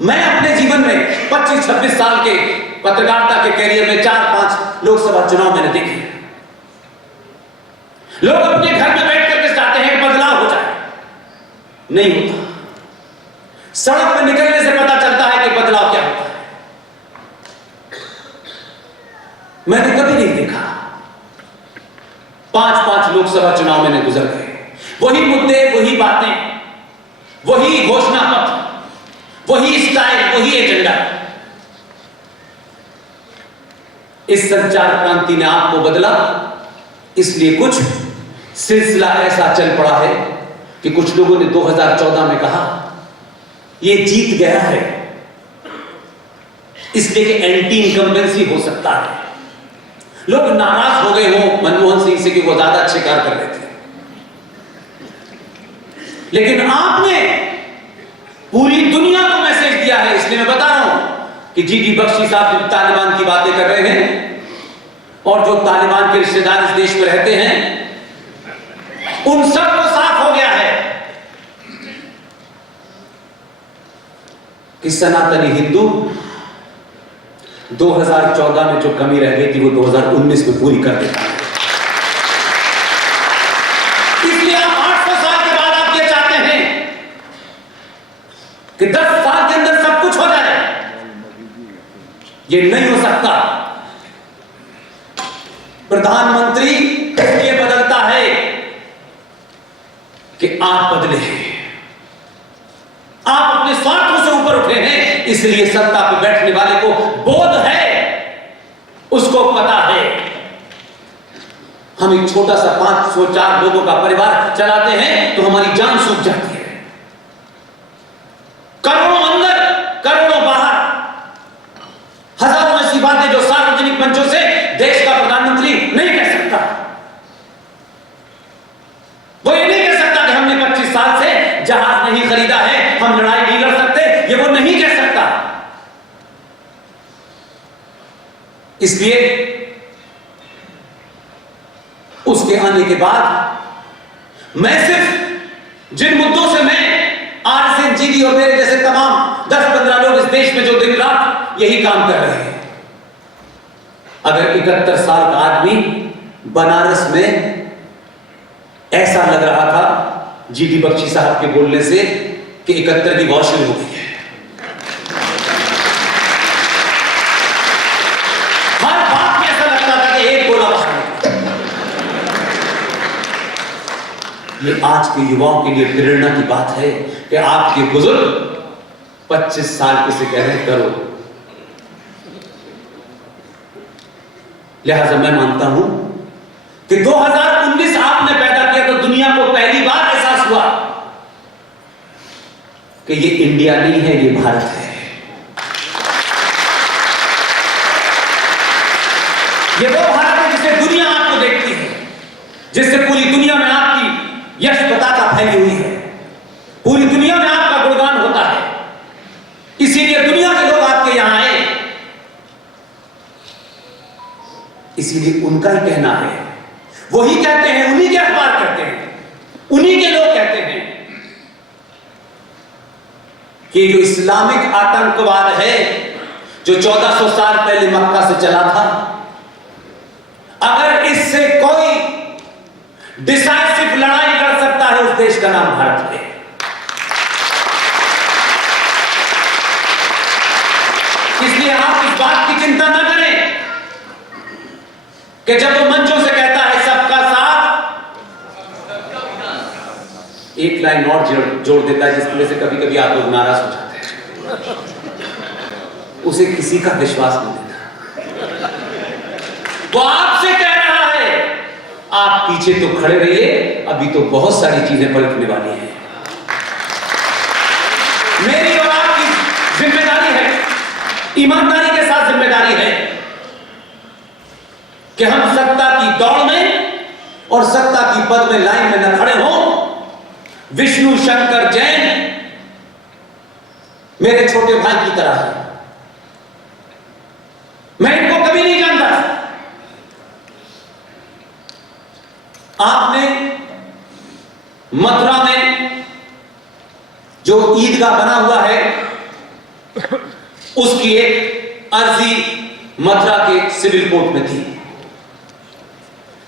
मैं अपने जीवन में 25-26 साल के पत्रकारिता के कैरियर में 4-5 लोकसभा चुनाव मैंने देखे। लोग अपने घर में बैठ करके चाहते हैं कि बदलाव हो जाए, नहीं होता। सड़क पर निकलने से पता चलता है कि बदलाव क्या होता है। मैंने कभी नहीं देखा। 5-5 लोकसभा चुनाव मैंने गुजर गए, वही मुद्दे, वही बातें, वही घोषणा पत्र, वही स्टाइल, वही एजेंडा। इस संचार क्रांति ने आपको बदला, इसलिए कुछ सिलसिला ऐसा चल पड़ा है कि कुछ लोगों ने 2014 में कहा ये जीत गया है, इसलिए कि एंटी इनकम्बेंसी हो सकता है। लोग नाराज हो गए हो मनमोहन सिंह से कि वो ज्यादा अच्छे कार्य कर रहे थे। लेकिन आपने पूरी दुनिया को मैसेज दिया है। इसलिए मैं बता रहा हूं कि जीडी बख्शी साहब जब तालिबान की बातें कर रहे हैं और जो तालिबान के रिश्तेदार इस देश में रहते हैं, उन सबको साफ हो गया है कि सनातनी हिंदू 2014 में जो कमी रह गई थी वो 2019 में पूरी कर देता है। इसलिए आप 800 साल के बाद आप ये चाहते हैं कि 10 साल के अंदर सब कुछ हो जाए। ये नहीं हो सकता। प्रधानमंत्री इसलिए बदलता है कि आप बदले हैं, आप अपने स्वार्थों से ऊपर उठे हैं। इसलिए सत्ता पर बैठने वाले को बोध है, उसको पता है हम एक छोटा सा 504 लोगों का परिवार चलाते हैं तो हमारी जान सूख जाती है। करोड़ों अंदर करोड़ों बाहर, हजारों ऐसी बातें जो सार्वजनिक मंचों से देश का प्रधानमंत्री नहीं कह सकता। वो ये नहीं कह सकता कि हमने 25 साल से जहाज नहीं खरीदा है, हम लड़ाई नहीं लड़ सकते, ये वो नहीं कह सकता। इसलिए उसके आने के बाद मैं सिर्फ जिन मुद्दों से मैं आरएसएन, जीडी और मेरे जैसे तमाम 10-15 लोग इस देश में जो दिन रात यही काम कर रहे हैं। अगर 71 साल का आदमी बनारस में ऐसा लग रहा था जीडी बख्शी साहब के बोलने से कि 71 की बहुत शुरू हो गई है। हर बात में ऐसा लगता था कि एक गोला बाहर निकला। ये आज के युवाओं के लिए प्रेरणा की बात है कि आपके बुजुर्ग 25 साल के से कह रहे हैं करो। लिहाजा मैं मानता हूं कि 2019 आपने पैदा किया तो दुनिया को पहली बार एहसास हुआ कि ये इंडिया नहीं है, ये भारत है। ये वो भारत है जिसे दुनिया आपको देखती है, जिससे पूरी दुनिया में आपकी यश पताका फैली हुई है, पूरी दुनिया में आपका गुणगान होता है। इसीलिए दुनिया के लोग आपके यहां आए। इसीलिए उनका ही कहना है, वही कहते हैं, उन्हीं के अखबार कहते हैं, उन्हीं के लोग कहते हैं कि जो इस्लामिक आतंकवाद है जो 1400 साल पहले मक्का से चला था, अगर इससे कोई डिसाइसिव लड़ाई लड़ सकता है उस देश का नाम भारत है। इसलिए आप इस बात की चिंता न करें कि जब वो मंचों से कहता है सबका साथ, एक लाइन और जोड़ देता है जिसकी वजह से कभी कभी आप लोग नाराज हो जाते हैं। उसे किसी का विश्वास नहीं देता। वो आपसे कह रहा है आप पीछे तो खड़े रहिए, अभी तो बहुत सारी चीजें पलटने वाली हैं। मेरी और आपकी जिम्मेदारी है, ईमानदारी के साथ जिम्मेदारी है कि हम सत्ता की दौड़ में और सत्ता की पद में लाइन में न खड़े हों। विष्णु शंकर जैन मेरे छोटे भाई की तरह है। मैं इनको कभी नहीं जानता। आपने मथुरा में जो ईदगाह बना हुआ है उसकी एक अर्जी मथुरा के सिविल कोर्ट में थी।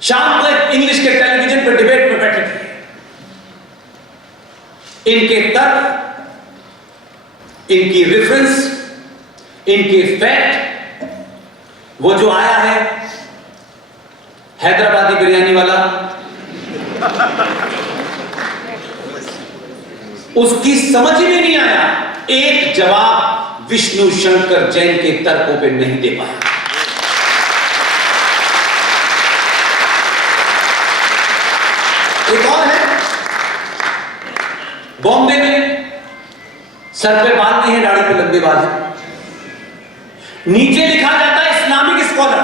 शाम को इंग्लिश के टेलीविजन पर डिबेट में बैठे थे। इनके तर्क, इनकी रेफरेंस, इनके फैक्ट, वो जो आया है हैदराबादी बिरयानी वाला, उसकी समझ ही में नहीं आया। एक जवाब विष्णु शंकर जैन के तर्कों पे नहीं दे पाया। एक और है, बॉम्बे में सर पे बाल नहीं है, दाढ़ी पे लंबे बाल है, नीचे लिखा जाता है इस्लामिक स्कॉलर।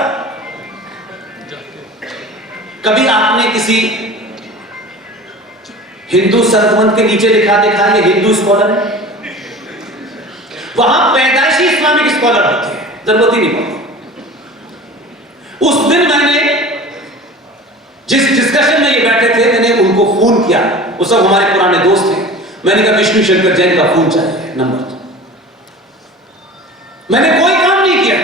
कभी आपने किसी हिंदू संतमंत के नीचे लिखा देखा ये हिंदू स्कॉलर है? वहां पैदाइशी इस्लामिक स्कॉलर होते हैं, जरूरत ही नहीं पड़ती। उस दिन मैंने जिस डिस्कशन में ये बैठे थे, मैंने उनको फोन किया, वो सब हमारे पुराने दोस्त थे। मैंने कहा विष्णु शंकर जैन का फोन चाहिए, नंबर। मैंने कोई काम नहीं किया,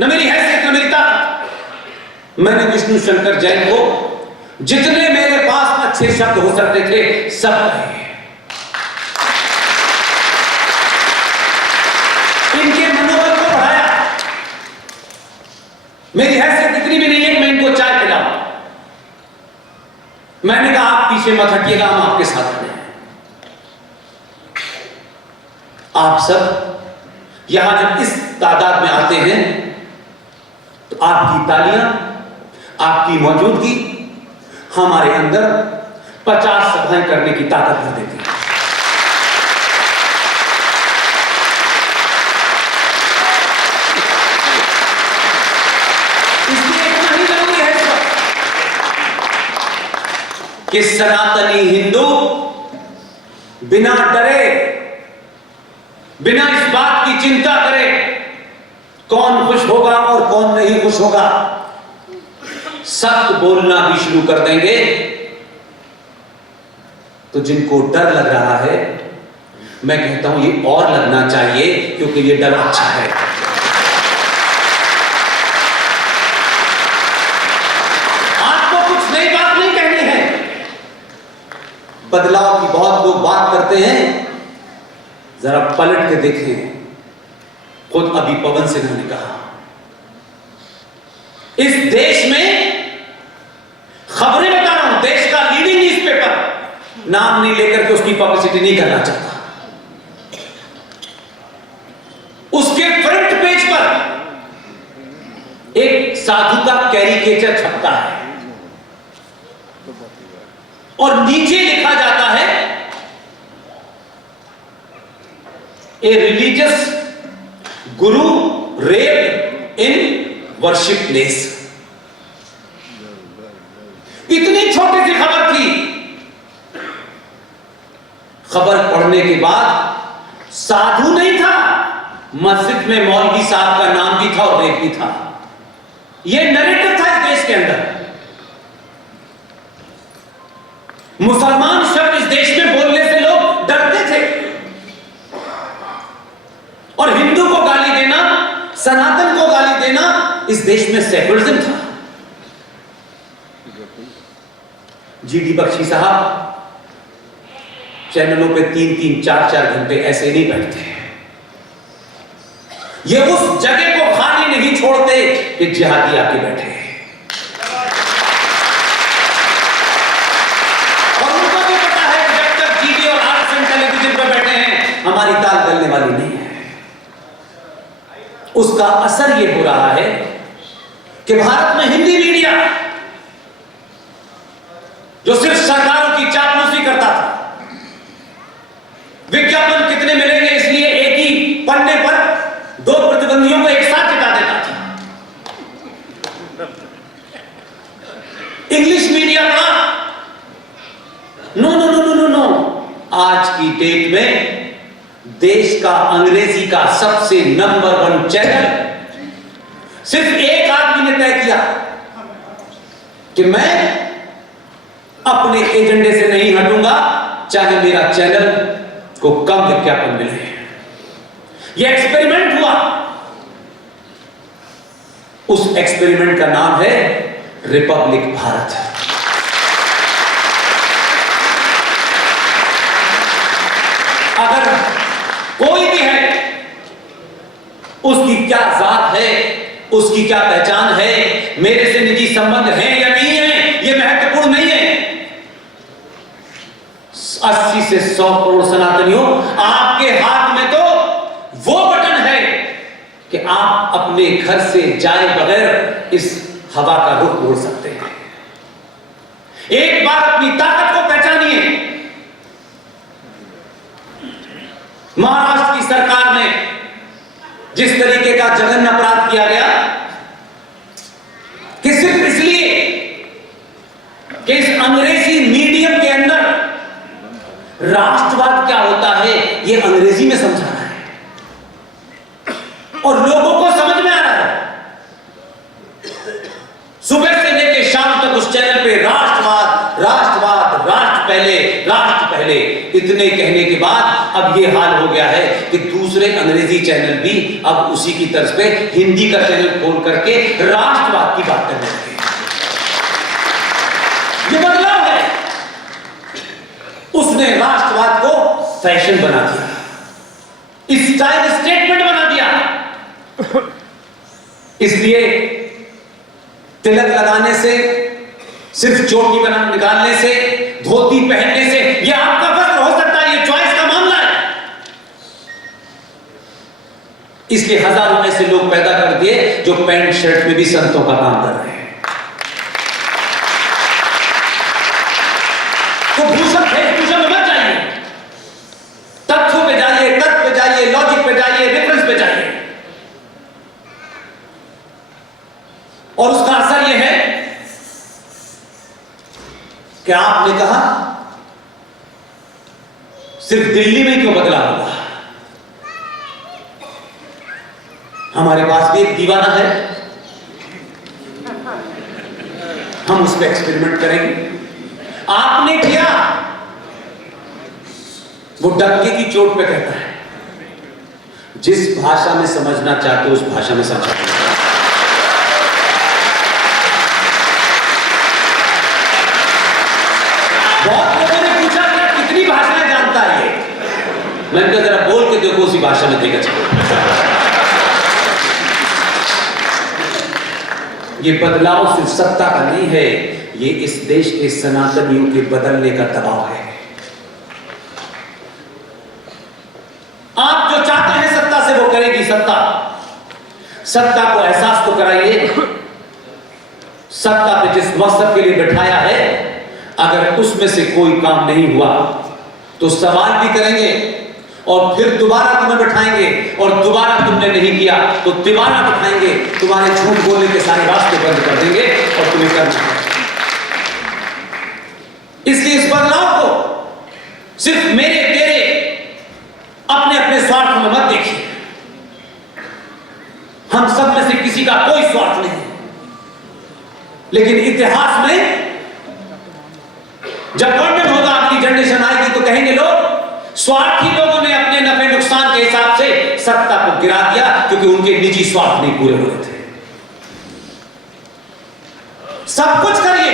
न मेरी हैसियत न मेरी ताकत। मैंने विष्णु शंकर जैन को जितने मेरे पास अच्छे शब्द हो सकते थे सब कहे। इनके मनोबल को बढ़ाया। मेरी हैसियत इतनी भी नहीं है कि मैं इनको चाय पिलाऊं। मैंने कहा आप पीछे मत हटिएगा, हम आपके साथ खड़े हैं। आप सब यहां जब इस तादाद में आते हैं तो आपकी तालियां, आपकी मौजूदगी हमारे अंदर 50 सभाएं करने की ताकत भर देती है। इसलिए इतना ही जरूरी है कि सनातनी हिंदू बिना डरे, बिना इस बात की चिंता करे कौन खुश होगा और कौन नहीं खुश होगा, सत्य बोलना भी शुरू कर देंगे तो जिनको डर लग रहा है, मैं कहता हूं ये और लगना चाहिए, क्योंकि ये डर अच्छा है। आपको कुछ नई बात नहीं कहनी है। बदलाव की बहुत लोग बात करते हैं, जरा पलट के देखें। खुद अभी पवन सिंह ने कहा इस देश में, खबरें बता रहा हूं, देश का लीडिंग न्यूज़पेपर, नाम नहीं लेकर के उसकी पब्लिसिटी नहीं करना चाहता, उसके फ्रंट पेज पर एक साधु का कैरिकेचर छपता है और नीचे लिखा जाता है a religious Guru raped in worship place. इतनी छोटी सी खबर थी। खबर पढ़ने के बाद साधु नहीं था, मस्जिद में मौलवी साहब का नाम भी था और रेप भी था। यह नैरेटिव था इस देश के अंदर। मुसलमान शब्द इस देश में बोलने से लोग डरते थे और हिंदू को गाली देना, सनातन को गाली देना इस देश में सेकुलरिज्म था। जीडी बख्शी साहब चैनलों पे 3-3, 4-4 घंटे ऐसे नहीं बैठते। ये उस जगह को खाली नहीं छोड़ते कि जिहादी आके बैठे। और उनको भी पता है कि जब तक जीडी और आरएसएन टेलीविजन पर बैठे हैं हमारी दाल गलने वाली नहीं है। उसका असर यह हो रहा है कि भारत में हिंदी मीडिया जो सिर्फ सरकारों की चापलूसी करता था, विज्ञापन कितने मिलेंगे इसलिए एक ही पन्ने पर 2 प्रतिबंधियों को एक साथ चिता देता था, इंग्लिश मीडिया का no no no no no no. आज की डेट में देश का अंग्रेजी का सबसे नंबर 1 चैनल सिर्फ एक आदमी ने तय किया कि मैं अपने एजेंडे से नहीं हटूंगा, चाहे मेरा चैनल को कम विज्ञापन मिले। यह एक्सपेरिमेंट हुआ। उस एक्सपेरिमेंट का नाम है रिपब्लिक भारत। अगर कोई भी है, उसकी क्या जात है, उसकी क्या पहचान है, मेरे से निजी संबंध है या नहीं है, यह महत्वपूर्ण नहीं है। 80 से 100 करोड़ सनातनियों, आपके हाथ में तो वो बटन है कि आप अपने घर से जाए बगैर इस हवा का रुख मोड़ सकते हैं। एक बार अपनी ताकत को पहचानिए। महाराष्ट्र की सरकार में जिस तरीके का जघन्य अपराध किया गया कि सिर्फ इसलिए कि इस अंग्रेजी मीडियम के अंदर राष्ट्रवाद क्या होता है यह अंग्रेजी में समझा रहा है। और लोगों को समझ में आ रहा है। सुबह से लेकर शाम तक उस चैनल पे राष्ट्रवाद राष्ट्रवाद राष्ट्र पहले इतने कहने के बाद अब ये हाल हो गया है कि दूसरे अंग्रेजी चैनल भी अब उसी की तर्ज पे हिंदी का चैनल खोल करके राष्ट्रवाद की बात करने लगे। ये बदलाव है। उसने राष्ट्रवाद को फैशन बना दिया, स्टाइल स्टेटमेंट बना दिया। इसलिए तिलक लगाने से, सिर्फ चोटी बना निकालने से, धोती पहनने से यह आपका वस्त्र हो सकता है, यह चॉइस का मामला है। इसलिए हजारों ऐसे लोग पैदा कर दिए जो पैंट शर्ट में भी संतों का काम कर रहे हैं। तो भूषण वेशभूषा में मत जाइए, तथ्यों पे जाइए, तर्क पे जाइए, लॉजिक पे जाइए, रेफरेंस पे जाइए। और उसका असर यह है कि आपने कहा सिर्फ दिल्ली में क्यों बदलाव होगा। हमारे पास भी एक दीवाना है, हम उस पर एक्सपेरिमेंट करेंगे। आपने किया, वो डंके की चोट पे कहता है, जिस भाषा में समझना चाहते हो उस भाषा में समझा। बहुत लोगों ने पूछा कि कितनी भाषाएं जानता है ये। मैंने कहा जरा बोल के देखो उसी भाषा में देखा चलो। ये बदलाव सिर्फ सत्ता का नहीं है, ये इस देश के सनातनियों के बदलने का दबाव है। आप जो चाहते हैं सत्ता से वो करेगी सत्ता। सत्ता को एहसास तो कराइए। सत्ता पे जिस मकसद के लिए बैठाया है, अगर उसमें से कोई काम नहीं हुआ तो सवाल भी करेंगे और फिर दोबारा तुम्हें बैठाएंगे, और दोबारा तुमने नहीं किया तो दोबारा बैठाएंगे, तुम्हारे झूठ बोलने के सारे रास्ते बंद कर देंगे और तुम्हें करना है। इसलिए इस बदलाव को सिर्फ मेरे तेरे अपने अपने स्वार्थ में मत देखिए। हम सब में से किसी का कोई स्वार्थ नहीं, लेकिन इतिहास में जब वर्णन होगा, अगली जनरेशन आएगी तो कहेंगे लोग स्वार्थी लोगों ने अपने नफे नुकसान के हिसाब से सत्ता को गिरा दिया क्योंकि उनके निजी स्वार्थ नहीं पूरे हो रहे थे। सब कुछ करिए,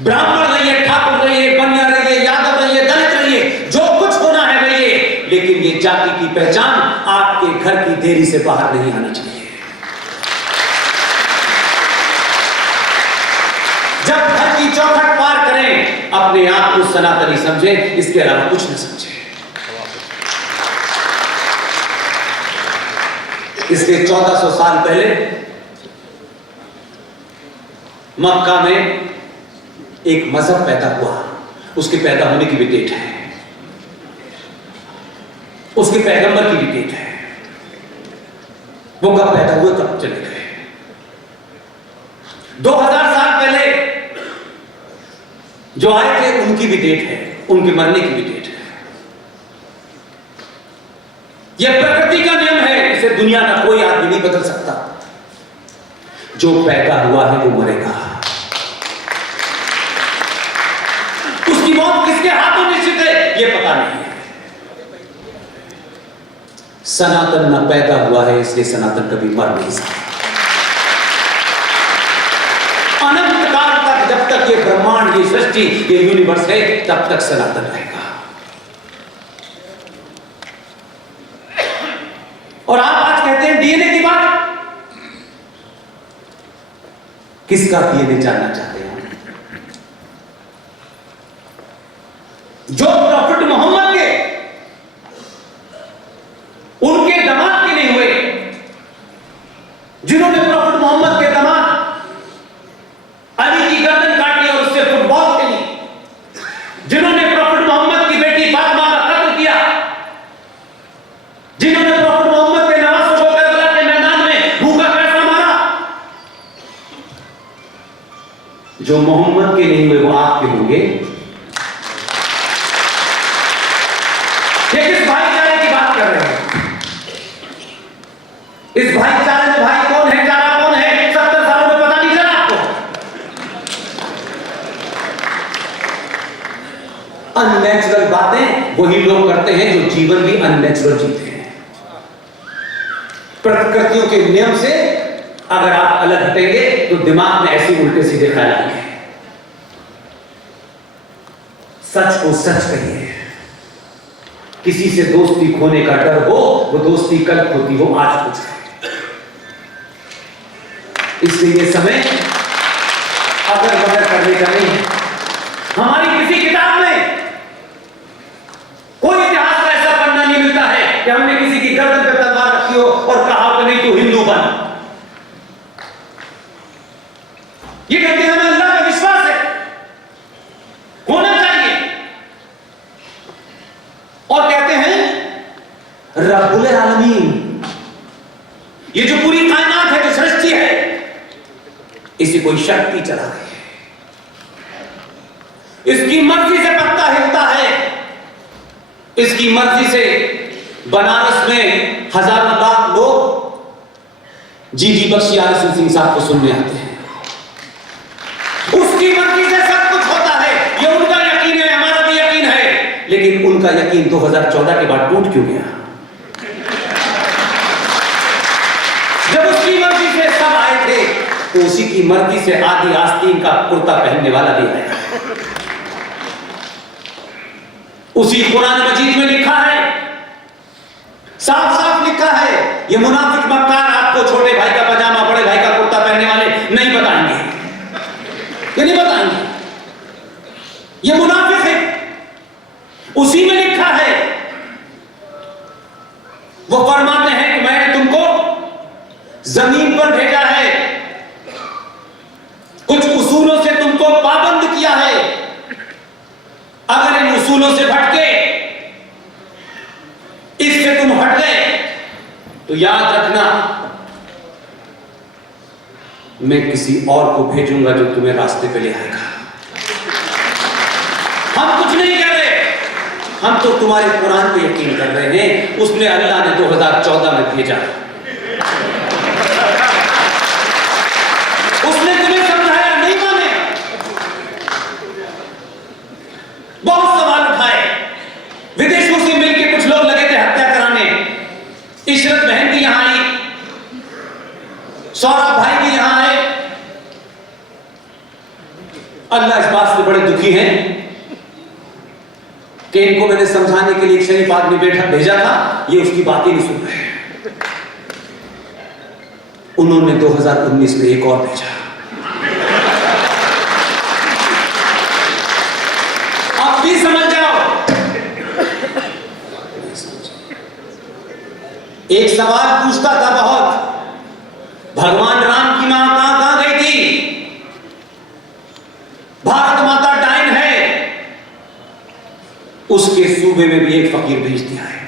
ब्राह्मण रहिए, ठाकुर रहिए, बनिया रहिए, यादव रहिए, दलित रहिए, जो कुछ होना है रहिए, लेकिन ये जाति की पहचान आपके घर की देरी से बाहर नहीं आनी चाहिए। जब घर की चौखट पार करें, अपने आप को सनातनी समझे, इसके अलावा कुछ न समझे। इसलिए 1400 साल पहले मक्का में एक मजहब पैदा हुआ। उसके पैदा होने की भी डेट है, उसके पैगंबर की भी डेट है। वो कब पैदा हुए कब चले गए। 2000 साल पहले जो आए थे उनकी भी डेट है, उनके मरने की भी डेट है। यह प्रकृति का नियम है, इसे दुनिया का कोई आदमी नहीं बदल सकता। जो पैदा हुआ है वो मरेगा। उसकी मौत किसके हाथों निश्चित है ये पता नहीं है। सनातन न पैदा हुआ है, इसलिए सनातन कभी मर नहीं सकता। अनंत काल तक, जब तक ये ब्रह्मांड, ये सृष्टि, ये यूनिवर्स है, तब तक सनातन रहेगा। और आप आज कहते हैं डीएनए की बात, किसका डीएनए जानना चाहते हैं? जो प्रॉफिट मोहम्मद के, उनके दामाद के नहीं हुए, जिन्होंने प्रॉफिट मोहम्मद के दामाद अली की गर्दन काटी और उससे फुटबॉल खेली, जिन्होंने प्रॉफिट मोहम्मद की बेटी फातिमा का कत्ल किया, जिन्होंने प्रॉफिट मोहम्मद के नवासों को करबला के मैदान में भूखा पैसा मारा, जो मोहम्मद के नहीं हुए वो आपके होंगे। ये किस भाईचारे की बात कर रहे हैं? इस भाईचारे में भाई कौन है, चारा कौन है, 70 सालों में पता नहीं चला आपको। अननेचुरल बातें वही लोग करते हैं जो जीवन भी अननेचुरल जीते हैं। प्रकृतियों के नियम से अगर आप अलग हटेंगे तो दिमाग में ऐसे उल्टे सीधे ख्याल आएंगे। सच को सच कहिए। किसी से दोस्ती खोने का डर हो, वो दोस्ती कल खोती हो, आज हो जाए। इसलिए ये समय अगर बदर करने का नहीं है। हमारी किसी किताब में कोई इतिहास का ऐसा पन्ना नहीं मिलता है कि हमने किसी की गर्दन पर तलवार रखी हो और कहा कि नहीं तू हिंदू बन। ये कहते हैं हमें अल्लाह का विश्वास है, होना चाहिए। और कहते हैं रब्बुल आलमीन, ये जो पूरी कायनात है, जो सृष्टि है, इसे कोई शक्ति चला रही है। इसकी मर्जी से पत्ता हिलता है, इसकी मर्जी से बनारस में हजारों लाख लोग जीडी बख्शी आरिफ सिंह साहब को सुनने आते हैं। उसकी मर्जी से सब कुछ होता है, ये उनका यकीन है, हमारा भी यकीन है। लेकिन उनका यकीन 2014 के बाद टूट क्यों गया? जब उसकी मर्जी से सब आए थे तो उसी की मर्जी से आदि आस्तीन का कुर्ता पहनने वाला भी आया। उसी कुरान मजीद में लिखा है, साफ साफ लिखा है, ये मुनाफिक मक्कार आपको छोटे भाई का पजामा बड़े भाई का कुर्ता पहनने वाले नहीं बताएंगे, ये नहीं बताएंगे, ये मुनाफिक है। उसी में लिखा है, वो फरमाते हैं कि मैंने तुमको जमीन पर भेजा है, कुछ उसूलों से तुमको पाबंद किया है। अगर इन उसूलों से भटके, इससे तुम हट गए, तो याद रखना मैं किसी और को भेजूंगा जो तुम्हें रास्ते पे ले आएगा। हम कुछ नहीं कर रहे, हम तो तुम्हारे कुरान पे यकीन कर रहे हैं। उसने अल्लाह ने 2014 में भेजा, उसने तुम्हें समझाया, नहीं माने, बहुत सवाल उठाए। विदेशों से मिलकर कुछ लोग लगे थे हत्या कराने। इशरत बहन भी यहां आई, सौरभ भाई भी यहां आए। अल्लाह इस बात से बड़े दुखी हैं कि इनको मैंने समझाने के लिए एक शरीफ आदमी भेजा था, ये उसकी बात ही नहीं सुन रहे। उन्होंने 2019 में एक और भेजा। अब भी समझ जाओ। एक सवाल पूछता था बहुत, भगवान राम की मां कहां गई थी? भारत माता डायन है, उसके सूबे में भी एक फकीर भेज दिया है।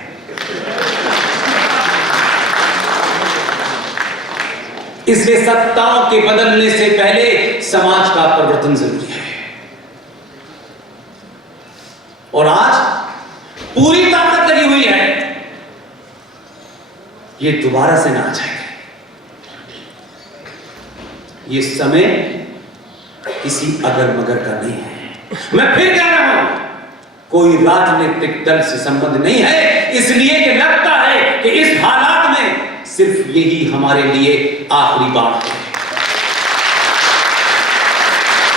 इसलिए सत्ताओं के बदलने से पहले समाज का परिवर्तन जरूरी है। और आज पूरी ताकत लगी हुई है, ये दोबारा से ना आ जाएगा। ये समय किसी अगर मगर का नहीं है। मैं फिर कह रहा हूं, कोई राजनीतिक दल से संबंध नहीं है, इसलिए कि लगता है कि इस हालात में सिर्फ यही हमारे लिए आखिरी बात है।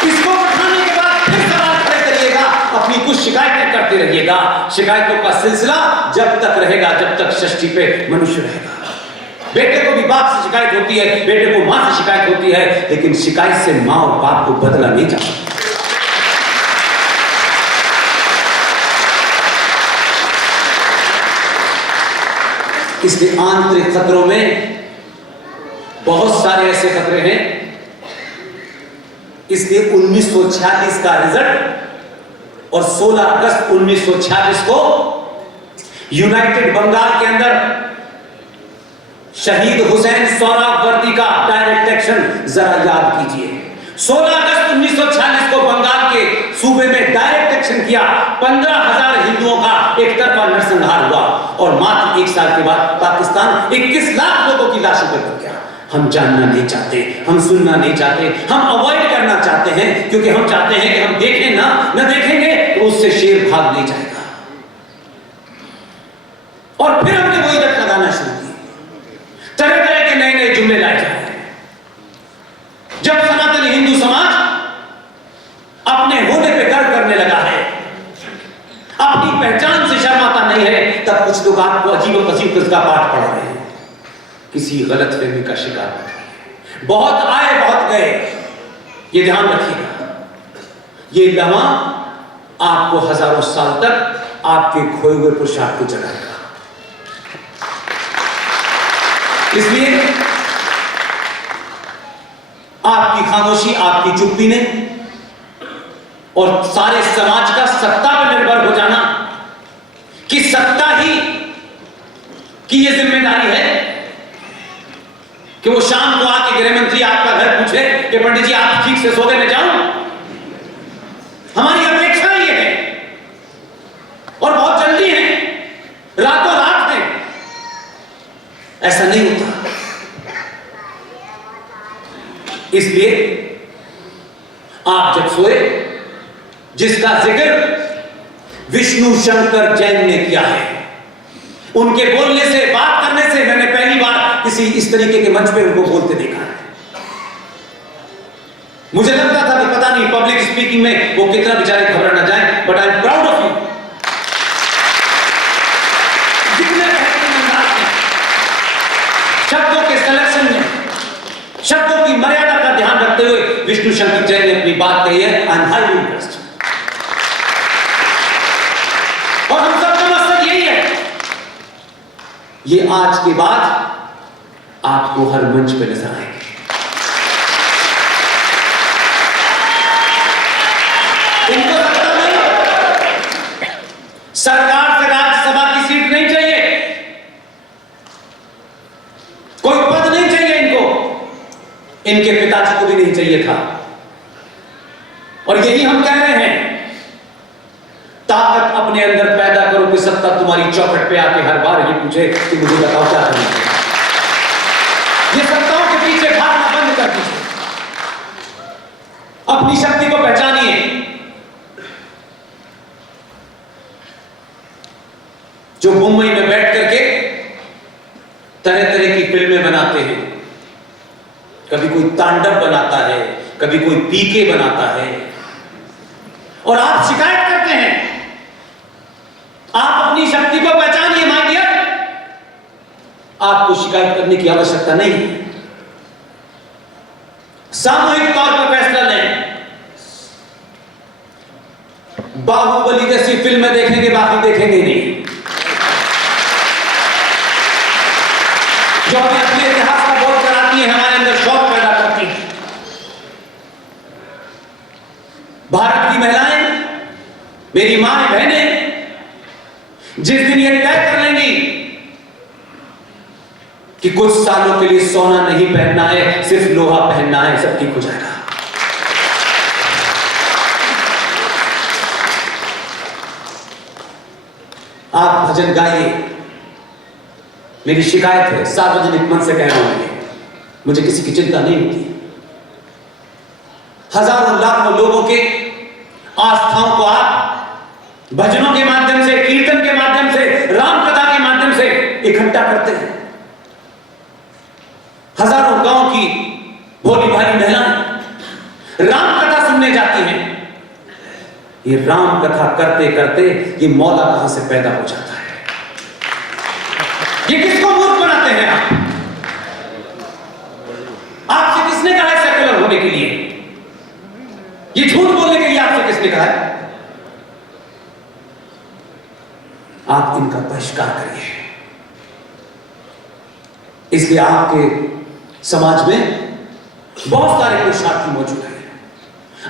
इसको उठाने के बाद फिर सवाल खड़े करिएगा, अपनी कुछ शिकायतें करते रहिएगा। शिकायतों का सिलसिला जब तक रहेगा, जब तक सृष्टि पे मनुष्य रहेगा। बेटे को भी बाप से शिकायत होती है, बेटे को मां से शिकायत होती है, लेकिन शिकायत से मां और बाप को बदला नहीं जा सकता। इसलिए आंतरिक खतरों में बहुत सारे ऐसे खतरे हैं। इसलिए 1946 का रिजल्ट और 16 अगस्त 1946 को यूनाइटेड बंगाल के अंदर शहीद हुसैन सोहरावर्दी का डायरेक्ट एक्शन जरा याद कीजिए। 16 अगस्त 1946 को बंगाल के सूबे में डायरेक्ट एक्शन किया। 15,000 हिंदुओं का एक तरफा नरसंहार हुआ और मात्र 1 साल के बाद पाकिस्तान 21 लाख लोगों की लाशों पर पड़ गया। हम जानना नहीं चाहते, हम सुनना नहीं चाहते, हम अवॉइड करना चाहते हैं, क्योंकि हम चाहते हैं कि हम देखें ना, न देखेंगे तो उससे शेर भाग नहीं जाएगा। और फिर हमने वही रट लगाना शुरू की, तरह तरह के नए नए जुमले लाए जा रहे हैं। जब सनातनी हिंदू समाज अपने होने पे गर्व करने लगा है, अपनी पहचान से शर्माता नहीं है, तब कुछ लोग आपको अजीब व गरीब किसका पाठ पढ़ा रहे हैं, किसी गलतफहमी का शिकार मत होइए। बहुत आए बहुत गए, ये ध्यान रखिएगा। ये लम्हा आपको हजारों साल तक आपके खोए हुए पुरुषार्थ को जगाएगा। इसलिए आपकी खामोशी, आपकी चुप्पी ने और सारे समाज का सत्ता पर निर्भर हो जाना कि सत्ता ही की यह जिम्मेदारी है कि वो शाम को आके गृह मंत्री आपका घर पूछे कि पंडित जी आप ठीक से सो गए, मैं जाऊं। हमारी अपेक्षा ये है और बहुत जल्दी है, रातों रात है, ऐसा नहीं होता। इसलिए आप जब सोए, जिसका जिक्र विष्णु शंकर जैन ने किया है, उनके बोलने से, बात करने से मैंने पहली बार किसी इस तरीके के मंच पे उनको बोलते देखा है। मुझे लगता था कि पता नहीं पब्लिक स्पीकिंग में वो कितना बेचारे घबरा ना जाए, but I am proud of you. जितने बेहतरीन अंदाज में, शब्दों के सिलेक्शन में, शब्दों की मर्यादा का ध्यान रखते हुए विष्णु शंकर जैन ने अपनी बात कही है, आई एम हाईली इम्प्रेस्ड। और हम सबका मकसद यही है, ये आज के बाद आपको हर मंच पे नजर आएंगे। इनको लगता नहीं, सरकार से राज्यसभा की सीट नहीं चाहिए, कोई पद नहीं चाहिए इनको, इनके पिताजी को भी नहीं चाहिए था। और यही हम कह रहे हैं, ताकत अपने अंदर पैदा करो कि सत्ता तुम्हारी चौखट पे आके हर बार ये पूछे कि मुझे बताओ क्या करना है। ये सत्ताओं के पीछे भागना बंद कर दीजिए, अपनी शक्ति को पहचानिए। जो मुंबई में बैठ करके तरह तरह की फिल्में बनाते हैं, कभी कोई तांडव बनाता है, कभी कोई पीके बनाता है, और आप शिकायत करते हैं। आप अपनी शक्ति को पहचानिए माय डियर, आपको शिकायत करने की आवश्यकता नहीं है। सामूहिक तौर पर फैसला लें। बाहुबली जैसी फिल्में देखेंगे, बाकी देखेंगे नहीं, जो हमें अपने इतिहास का बोध कराती है, हमारे अंदर शौक पैदा करती है। भारत की महिलाएं, मेरी मां बहनें, जिस दिन ये तय कर लेंगी कि कुछ सालों के लिए सोना नहीं पहनना है, सिर्फ लोहा पहनना है, सब ठीक हो जाएगा। आप भजन गाइए, मेरी शिकायत है, सार्वजनिक मन से कह रहा हूं, मुझे किसी की चिंता नहीं होती। हजारों लाखों लोगों के आस्थाओं को आप भजनों के माध्यम से, कीर्तन के माध्यम से, राम कथा के माध्यम से इकट्ठा करते हैं। हजारों गांव की भोली भाली महिलाएं राम कथा सुनने जाती हैं। ये राम कथा करते करते ये मौला कहां से पैदा हो जाता है। ये किसको मूर्ख बनाते हैं आप? आपसे किसने कहा है सेकुलर होने के लिए? ये झूठ बोलने के लिए आपसे किसने कहा है? आप इनका बहिष्कार करिए। इसलिए आपके समाज में बहुत सारे पुरुषार्थी मौजूद हैं।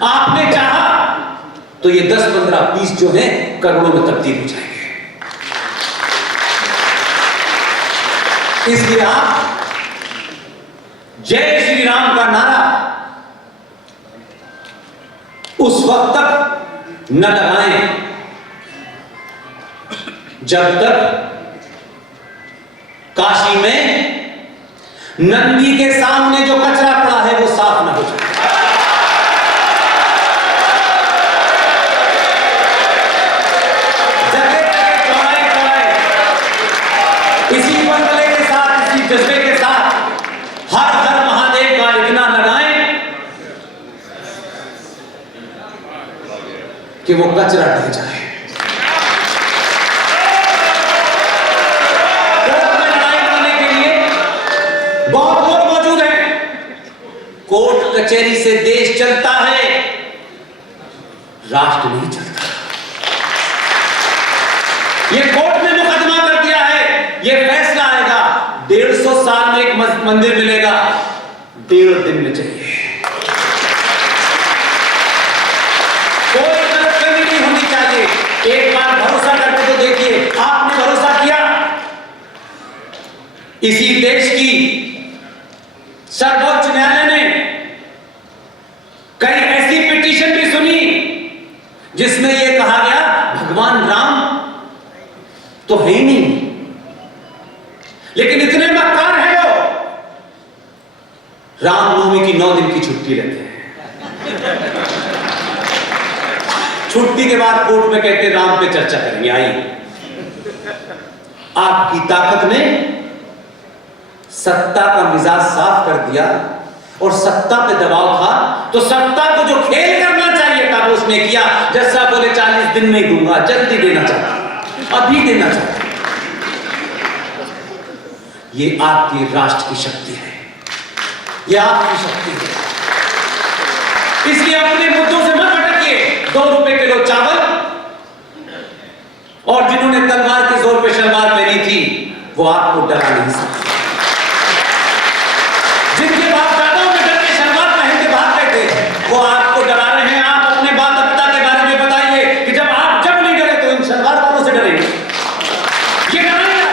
आपने चाहा तो ये 10, 15, 20 जो है करोड़ों में तब्दील हो जाएंगे। इसलिए आप जय श्री राम का नारा उस वक्त तक न लगाएं जब तक काशी में नंदी के सामने जो कचरा पड़ा है वो साफ न हो जाए। जगह जगह चौराहे चौराहे इसी बंगले के साथ, इसी जज्बे के साथ हर हर महादेव का इतना लगाएं कि वो कचरा ढह जाए। बहुत लोग मौजूद हैं। कोर्ट कचहरी से देश चलता है, राष्ट्र नहीं चलता। ये कोर्ट में मुकदमा कर दिया है, ये फैसला आएगा, 150 साल में एक मंदिर मिलेगा, 1.5 दिन में चाहिए। कोई गलतफहमी नहीं होनी चाहिए। एक बार भरोसा करके तो देखिए, आपने भरोसा किया, इसी देश की सर्वोच्च न्यायालय ने कई ऐसी पिटीशन भी सुनी जिसमें यह कहा गया भगवान राम तो है ही नहीं, लेकिन इतने मक्कार हैं वो, रामनवमी की 9 दिन की छुट्टी लेते हैं। छुट्टी के बाद कोर्ट में कहते राम पे चर्चा करेंगे। आइए, आपकी ताकत ने सत्ता का मिजाज साफ कर दिया और सत्ता पे दबाव था, तो सत्ता को जो खेल करना चाहिए था वो उसने किया। जैसा बोले 40 दिन में दूंगा, जल्दी देना चाहता, अभी देना चाहता। ये आपकी राष्ट्र की शक्ति है, ये आपकी शक्ति है। इसलिए अपने मुद्दों से मत भटकिए। 2 रुपए किलो चावल और जिन्होंने तलवार के जोर पे शलवार पहनी थी वो आपको डरा नहीं सकते। जिनके बाप दादाओं ने डर के शलवार पहन के भाग गए थे वो आपको डरा रहे हैं। आप अपने बाप दादा के बारे में बताइए कि जब नहीं डरे तो इन शलवार वालों से डरेंगे। ये डराएगा,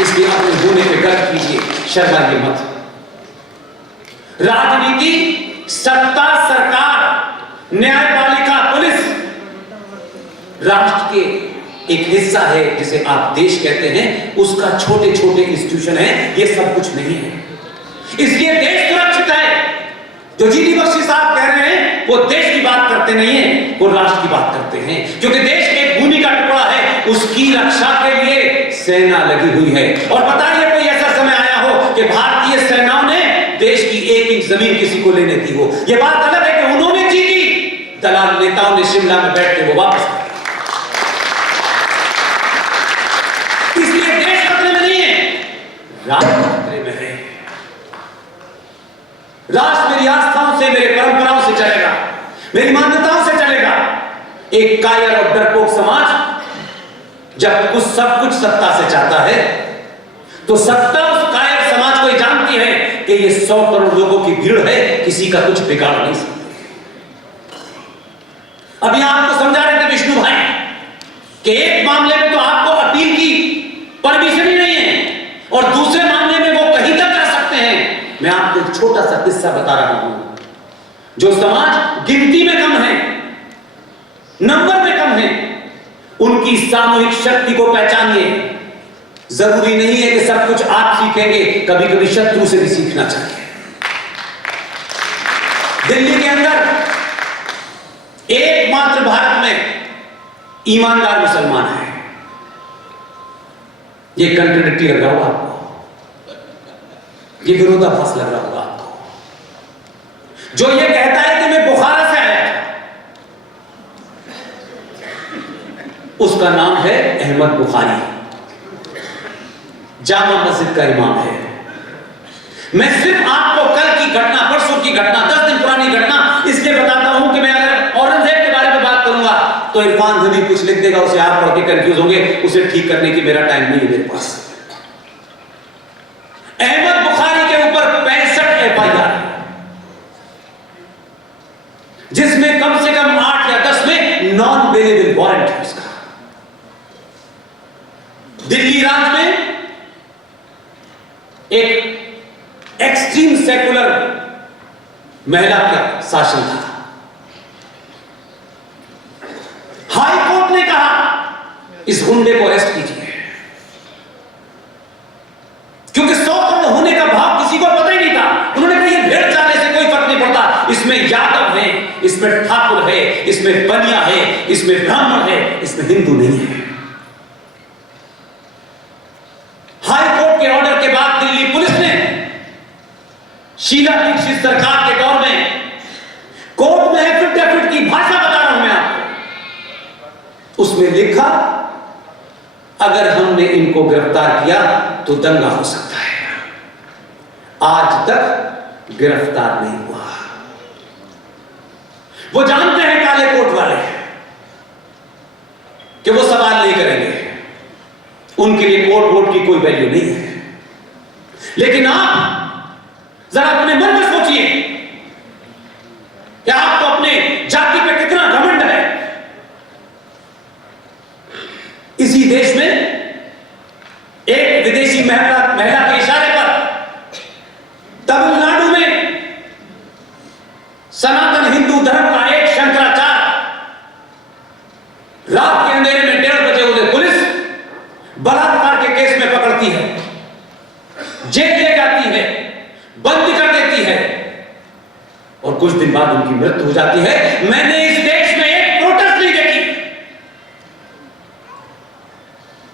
इसलिए अपने होने पे गर्व कीजिए, शर्माइए मत। राजनीति, सत्ता, सरकार, न्यायपालिका, पुलिस राष्ट्र के एक हिस्सा है जिसे आप देश कहते हैं, उसका छोटे छोटे इंस्टीट्यूशन है, ये सब कुछ नहीं है। इसलिए देश सुरक्षित है। जो जीडी बख्शी साहब कह रहे हैं वो देश की बात करते नहीं है, वो राष्ट्र की बात करते हैं, क्योंकि देश एक भूमि का टुकड़ा है, उसकी रक्षा के लिए सेना लगी हुई है। और बताइए कोई ऐसा समय आया हो कि भारतीय सेनाओं ने देश की 1 इंच जमीन किसी को लेने दी हो। यह बात अलग है कि उन्होंने जीती, दलाल नेताओं ने शिमला में बैठ के वो वापस। इसलिए देश खतरे में नहीं है, राष्ट्र खतरे में है। राष्ट्र मेरी आस्थाओं से, मेरे परंपराओं से चलेगा, मेरी मान्यताओं से चलेगा। एक कायर और डरपोक समाज जब सब कुछ सत्ता से चाहता है तो सत्ता उस कायर समाज को जानती है कि ये 100 करोड़ लोगों की भीड़ है, किसी का कुछ बिगाड़ नहीं सकती। अभी आपको समझा रहे थे विष्णु भाई कि एक मामले में तो आपको अपील की परमिशन ही नहीं है और दूसरे मामले में वो कहीं तक जा सकते हैं। मैं आपको एक छोटा सा किस्सा बता रहा हूं। जो समाज गिनती में कम है, नंबर में कम है, उनकी सामूहिक शक्ति को पहचानिए। जरूरी नहीं है कि सब कुछ आप सीखेंगे, कभी कभी शत्रु से भी सीखना चाहिए। दिल्ली के अंदर एकमात्र भारत में ईमानदार मुसलमान है। ये कंट्राडिक्टी लग रहा होगा आपको, ये विरोधाभास लग रहा होगा आपको। जो ये कहता है कि मैं बुखारा से आया था, उसका नाम है अहमद बुखारी, जामा मस्जिद का इमाम है। मैं सिर्फ आपको कल की घटना, परसों की घटना, 10 दिन पुरानी घटना इसलिए बताता हूं कि मैं अगर औरंगजेब के बारे में बात करूंगा तो इरफान हबीब कुछ लिख देगा, उसे आप पढ़ के कंफ्यूज होंगे, उसे ठीक करने की मेरा टाइम नहीं है मेरे पास। अहमद बुखारी के ऊपर 65 FIR, जिसमें कम से कम 8 या 10 में नॉन बेलेबल वारंट है उसका। दिल्ली राज्य में एक एक्सट्रीम सेकुलर महिला का शासन था। हाई इस गुंडे को अरेस्ट कीजिए, क्योंकि 100 करोड़ होने का भाव किसी को पता ही नहीं था। उन्होंने कहा ये भेड़ चाले से कोई फर्क नहीं पड़ता, इसमें यादव है, इसमें ठाकुर है, इसमें बनिया है, इसमें ब्राह्मण है, इसमें हिंदू नहीं है। हाई कोर्ट के ऑर्डर के बाद दिल्ली पुलिस ने शीला दीक्षित सरकार के दौर में कोर्ट में एफिडेविट की भाषा बता रहा हूं मैं आपको, उसमें लिखा अगर हमने इनको गिरफ्तार किया तो दंगा हो सकता है। आज तक गिरफ्तार नहीं हुआ। वो जानते हैं काले कोट वाले कि वो सवाल नहीं करेंगे, उनके लिए कोर्ट वोट की कोई वैल्यू नहीं है। लेकिन आप जरा अपने मन में सोचिए कि आपको अपने जाति पे कितना घमंड है। इसी देश में एक विदेशी महिला के इशारे पर तमिलनाडु में सनातन हिंदू धर्म का एक शंकराचार्य रात के अंधेरे में 1:30 बजे उन्हें पुलिस बलात्कार के केस में पकड़ती है, जेल ले जाती है, बंद कर देती है और कुछ दिन बाद उनकी मृत्यु हो जाती है। मैंने इस देश में एक प्रोटेस्ट नहीं देखी।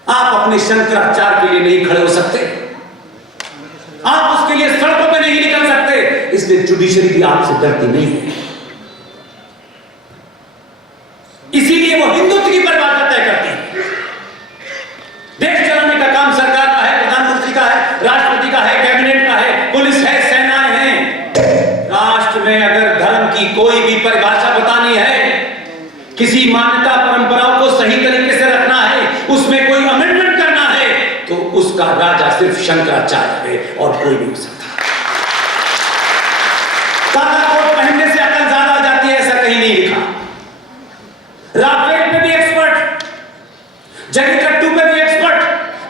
आप अपने शंकराचार्य के लिए नहीं खड़े हो सकते, आप उसके लिए सड़कों पे नहीं निकल सकते, इसलिए जुडिशरी भी आपसे डरती नहीं है। इसीलिए वो हिंदुत्व की परिभाषा तय करती है। देश चलाने का काम सरकार का है, प्रधानमंत्री का है, राष्ट्रपति का है, कैबिनेट का है, पुलिस है, सेनाएं हैं। राष्ट्र में अगर धर्म की कोई भी परिभाषा बतानी है, किसी मान्यता परंपराओं को सही तरीके से रखना है, उसमें कोई अमेंडमेंट करना है, तो उसका राजा सिर्फ शंकराचार्य है और कोई नहीं हो सकता। काला कोट पहनने से अकल ज्यादा आ जाती है, ऐसा कहीं नहीं लिखा। राफेल पे भी एक्सपर्ट, जलीकट्टू पे भी एक्सपर्ट,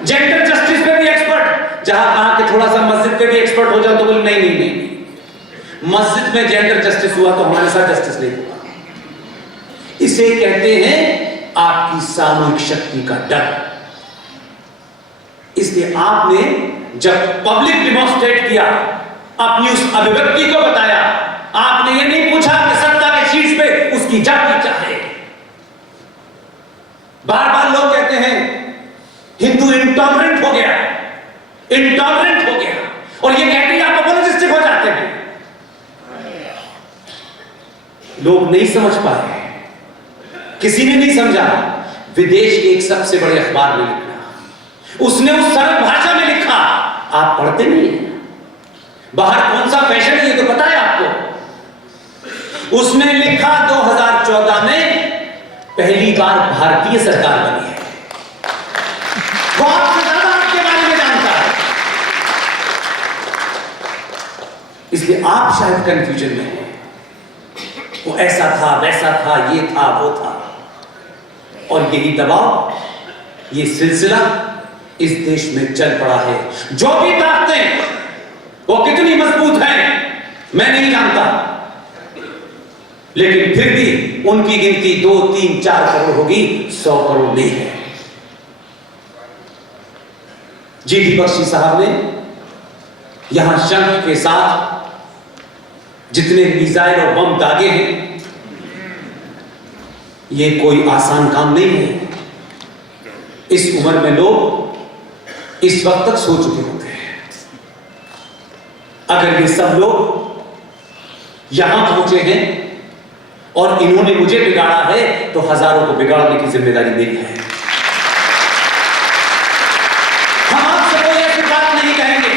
जेंडर जस्टिस पे भी एक्सपर्ट। जहां कहा कि थोड़ा सा मस्जिद पे भी एक्सपर्ट हो जाओ तो बोले नहीं नहीं नहीं, मस्जिद में जेंडर जस्टिस हुआ तो हमारे साथ जस्टिस नहीं हुआ। इसे कहते हैं आपकी सामूहिक शक्ति का डर। इसलिए आपने जब पब्लिक डिमॉन्स्ट्रेट किया, अपनी उस अभिव्यक्ति को बताया, आपने ये नहीं पूछा कि सत्ता के शीर्ष पे उसकी जाति क्या है। बार बार लोग कहते हैं हिंदू इंटॉलरेंट हो गया, इंटॉलरेंट हो गया, और ये कहते हैं आप अपोलोजिस्टिक हो जाते हैं। लोग नहीं समझ पाए, किसी ने नहीं समझा। विदेश के एक सबसे बड़े अखबार में लिखा, उसने उस सरल भाषा में लिखा, आप पढ़ते नहीं हैं, बाहर कौन सा फैशन है ये तो पता है आपको। उसने लिखा 2014 में पहली बार भारतीय सरकार बनी है। वो आपसे ज्यादा आपके बारे में जानता है, इसलिए आप शायद कंफ्यूजन में हैं। वो ऐसा था, वैसा था, ये था, वो था, और यही दबाव, ये सिलसिला इस देश में चल पड़ा है। जो भी ताकतें वो कितनी मजबूत हैं मैं नहीं जानता, लेकिन फिर भी उनकी गिनती 2, 3, 4 करोड़ होगी, 100 करोड़ नहीं है। जीडी बख्शी साहब ने यहां शंख के साथ जितने मिसाइल और बम दागे हैं, ये कोई आसान काम नहीं है। इस उम्र में लोग इस वक्त तक सो चुके होते हैं। अगर ये सब लोग यहां पहुंचे हैं और इन्होंने मुझे बिगाड़ा है, तो हजारों को बिगाड़ने की जिम्मेदारी मेरी है। हम आपसे कोई ऐसी बात नहीं कहेंगे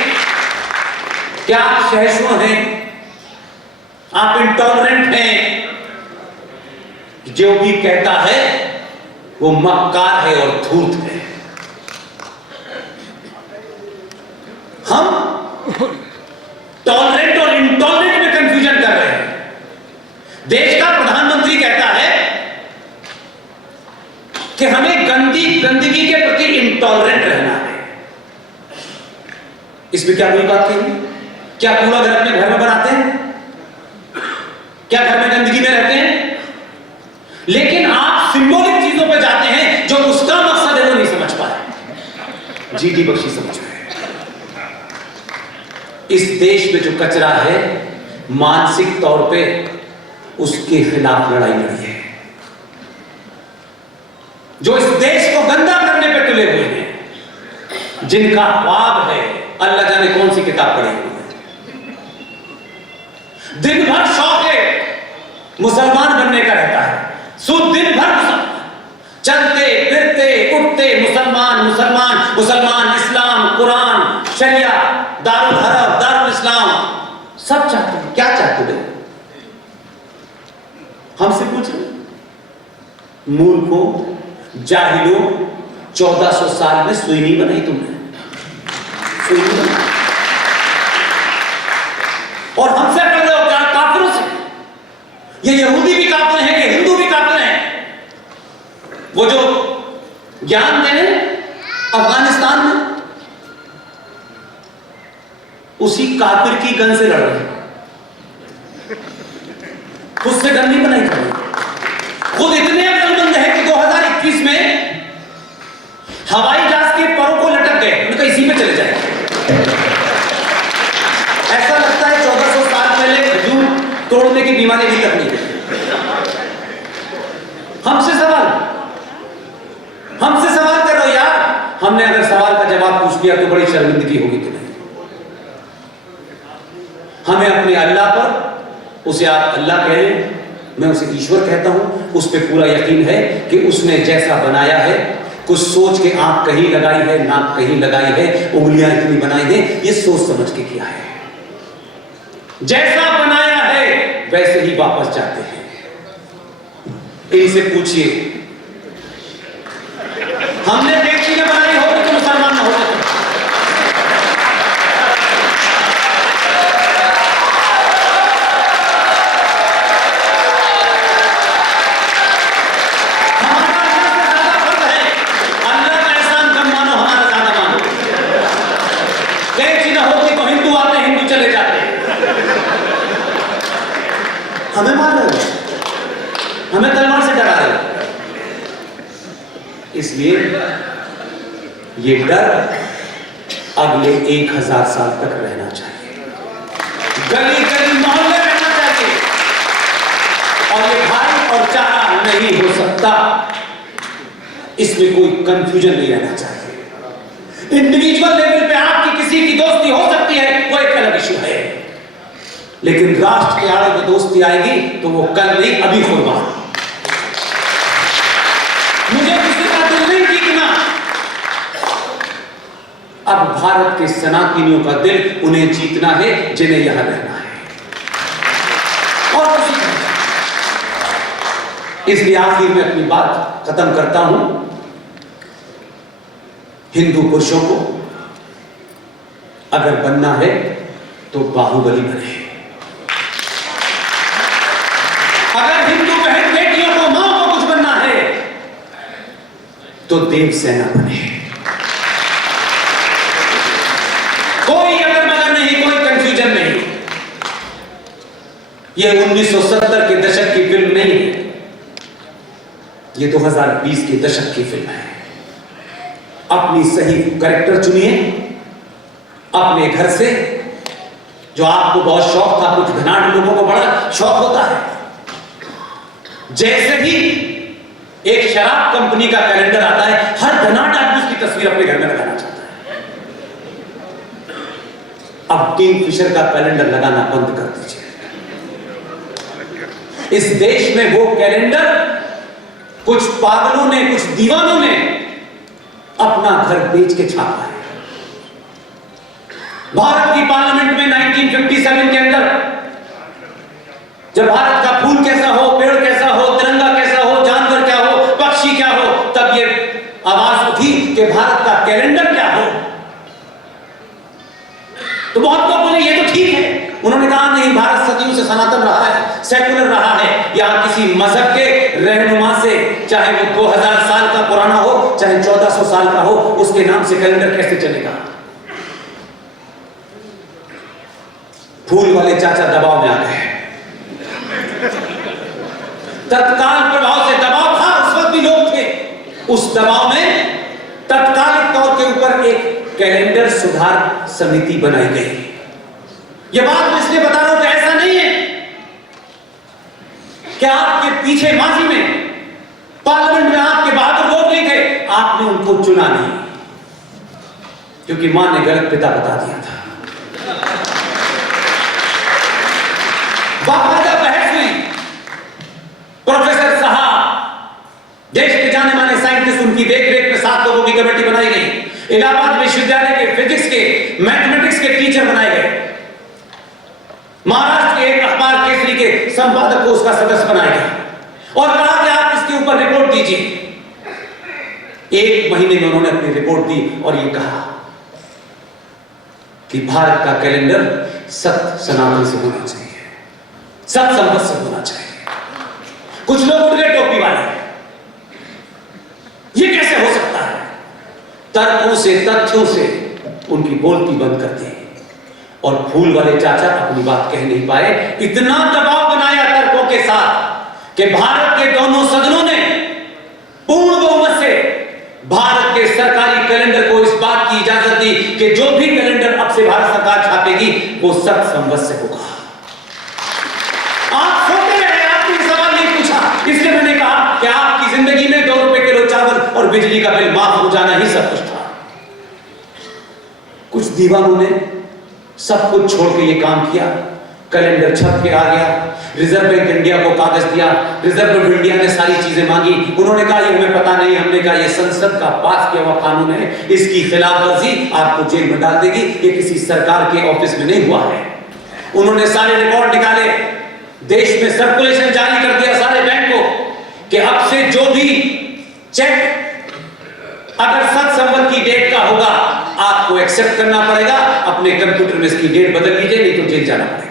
कि आप सहिष्णु हैं, आप इंटॉलरेंट हैं। जो भी कहता है वो मक्कार है और धूर्त है। हम टॉलरेंट और इंटॉलरेंट में कंफ्यूजन कर रहे हैं। देश का प्रधानमंत्री कहता है कि हमें गंदगी के प्रति इंटॉलरेंट रहना है। इसमें क्या बुरी बात कही? क्या पूरा घर अपने घर में बनाते हैं? क्या घर में गंदगी में रहते हैं? लेकिन आप सिंबॉलिक चीजों पे जाते हैं जो उसका मकसद जीडी बख्शी समझ गए। इस देश में जो कचरा है, मानसिक तौर पे उसके खिलाफ लड़ाई लड़ी है। जो इस देश को गंदा करने पे तुले हुए हैं, जिनका ख्वाब है अल्लाह जाने कौन सी किताब पढ़ी हुई है, दिन भर शौक है मुसलमान बनने का रहता है, दिन भर चलते फिरते उठते मुसलमान मुसलमान मुसलमान, इस्लाम, कुरान, शरिया, दारुल हरब, दारुल इस्लाम, सब चाहते हैं। क्या चाहते हैं? हमसे पूछो, मूर्खों, जाहिलों, 1400 साल में सुई नहीं बनाई तुमने, सुई नहीं बनाई। और हमसे कर रहे हो क्या? काफिरों से। ये यहूदी भी काफिर हैं कि हिंदू भी काफिर हैं। वो जो ज्ञान देने अफगानिस्तान में, उसी काफिर की गन से लड़ रहे हैं, खुद से गन नहीं बनाई जाती। खुद इतने अक्लमंद है कि 2021 में हवाई जहाज के परों को लटक गए, उनका इसी में चले जाए। ऐसा लगता है 1400 साल पहले खजूर तोड़ने की बीमारी भी तक नहीं। हमसे सवाल कर रहे हो यार। हमने अगर सवाल का जवाब पूछ लिया तो बड़ी शर्मिंदगी होगी कि नहीं? हमें अपने अल्लाह पर, उसे आप अल्लाह कह लें, मैं उसे ईश्वर कहता हूं, उस पर पूरा यकीन है कि उसने जैसा बनाया है, कुछ सोच के आंख कहीं लगाई है, नाक कहीं लगाई है, उंगलियां इतनी बनाई है, ये सोच समझ के किया है। जैसा बनाया है वैसे ही वापस जाते हैं। इनसे पूछिए, हमने देखी ने बनाई होगी तो मुसलमान न होते। हमें मार रहे हो, हमें तलवार से डरा रहे हो। इसलिए ये डर अगले 1000 साल तक रहना चाहिए, गली गली मोहल्ले रहना चाहिए, और ये भाई और चारा नहीं हो सकता। इसमें कोई कंफ्यूजन नहीं रहना चाहिए। इंडिविजुअल लेवल पे आपकी किसी की दोस्ती हो सकती है, वो एक अलग इशू है, लेकिन राष्ट्र के आड़े में दोस्ती आएगी तो वो कल नहीं अभी होगा। मुझे किसी का दिल नहीं जीतना। अब भारत के सनातनियों का दिल उन्हें जीतना है जिन्हें यहां रहना है, और किसी का। इसलिए आखिर में अपनी बात खत्म करता हूं। हिंदू पुरुषों को अगर बनना है तो बाहुबली बने, अगर हिंदू बहन बेटियों को, मां को कुछ बनना है तो देवसेना बने। कोई अगर मगर नहीं, कोई कंफ्यूजन नहीं। यह 1970 के दशक की फिल्म नहीं है, यह 2020 के दशक की फिल्म है। अपनी सही कैरेक्टर चुनिए अपने घर से। जो आपको बहुत शौक था, कुछ घनाट लोगों को बड़ा शौक होता है। जैसे ही एक शराब कंपनी का कैलेंडर आता है, हर धनाट आदमी उसकी तस्वीर अपने घर में लगाना चाहता है। अब किंगफिशर का कैलेंडर लगाना बंद कर दीजिए। इस देश में वो कैलेंडर कुछ पागलों ने, कुछ दीवानों ने अपना घर बेच के छापा है। भारत की पार्लियामेंट में 1957 के अंदर जब भारत का फूल कैसा हो, पेड़ कैसा हो, तिरंगा कैसा हो, जानवर क्या हो, पक्षी क्या हो, तब ये आवाज उठी कि भारत का कैलेंडर क्या हो। तो बहुत लोग बोले ये तो ठीक है। उन्होंने कहा नहीं, भारत सदियों से सनातन रहा है, सेकुलर रहा है। यहां किसी मजहब के रहनुमा से, चाहे वो 2000 साल का पुराना हो, चाहे 1400 साल का हो, उसके नाम से कैलेंडर कैसे चलेगा? फूल वाले चाचा दबाव में आ गए। तत्काल प्रभाव से दबाव था, उस वक्त भी लोग थे। उस दबाव में तत्कालिक तौर के ऊपर पर एक कैलेंडर सुधार समिति बनाई गई। यह बात मैं इसलिए बता रहा हूं कि ऐसा नहीं है कि आपके पीछे माजी में पार्लियामेंट में आपके बहादुर लोग नहीं थे, आपने उनको चुना नहीं, क्योंकि मां ने गलत पिता बता दिया था। बाकायदा बहस हुई, प्रोफेसर साहब देश के जाने माने साइंटिस्ट, उनकी देखरेख में 7 लोगों की कमेटी बनाई गई। इलाहाबाद विश्वविद्यालय के फिजिक्स के, मैथमेटिक्स के टीचर बनाए गए। महाराष्ट्र के एक अखबार केसरी के संपादक को उसका सदस्य बनाया गया और कहा कि आप इसके ऊपर रिपोर्ट दीजिए। 1 महीने में उन्होंने अपनी रिपोर्ट दी और यह कहा कि भारत का कैलेंडर सत्य सनातन से होना चाहिए, सत्य संपत से होना चाहिए। कुछ लोग उठ गए टोपी वाले, ये कैसे हो सकता है? तर्कों से, तथ्यों से उनकी बोलती बंद कर दी और फूल वाले चाचा अपनी बात कह नहीं पाए। इतना दबाव बनाया तर्कों के साथ कि भारत के दोनों सदनों ने पूर्ण बहुमत से भारत के सरकारी कैलेंडर को इस बात की इजाजत दी कि जो भी कैलेंडर अब से भारत सरकार छापेगी वो सत्य संवत से होगा। आप सोते रहे, आपने सवाल नहीं पूछा, इसलिए मैंने कहा कि आपकी जिंदगी में 2 रुपए किलो चावल और बिजली का बिल माफ हो जाना ही सब कुछ था। कुछ दीवानों ने सब कुछ छोड़ के ये काम किया। कैलेंडर छप के आ गया, रिजर्व बैंक इंडिया को कागज दिया, रिजर्व बैंक इंडिया ने सारी चीजें मांगी। उन्होंने कहा ये हमें पता नहीं। हमने कहा ये संसद का पास किया हुआ कानून है, इसकी खिलाफवर्जी आपको जेल में डाल देगी, ये किसी सरकार के ऑफिस में नहीं हुआ है। उन्होंने सारे रिकॉर्ड निकाले, देश में सर्कुलेशन जारी कर दिया सारे बैंक को कि अब से जो भी चेक अगर सत्य संबंध की डेट का होगा आपको एक्सेप्ट करना पड़ेगा, अपने कंप्यूटर में इसकी डेट बदल लीजिए, नहीं तो जेल जाना पड़ेगा।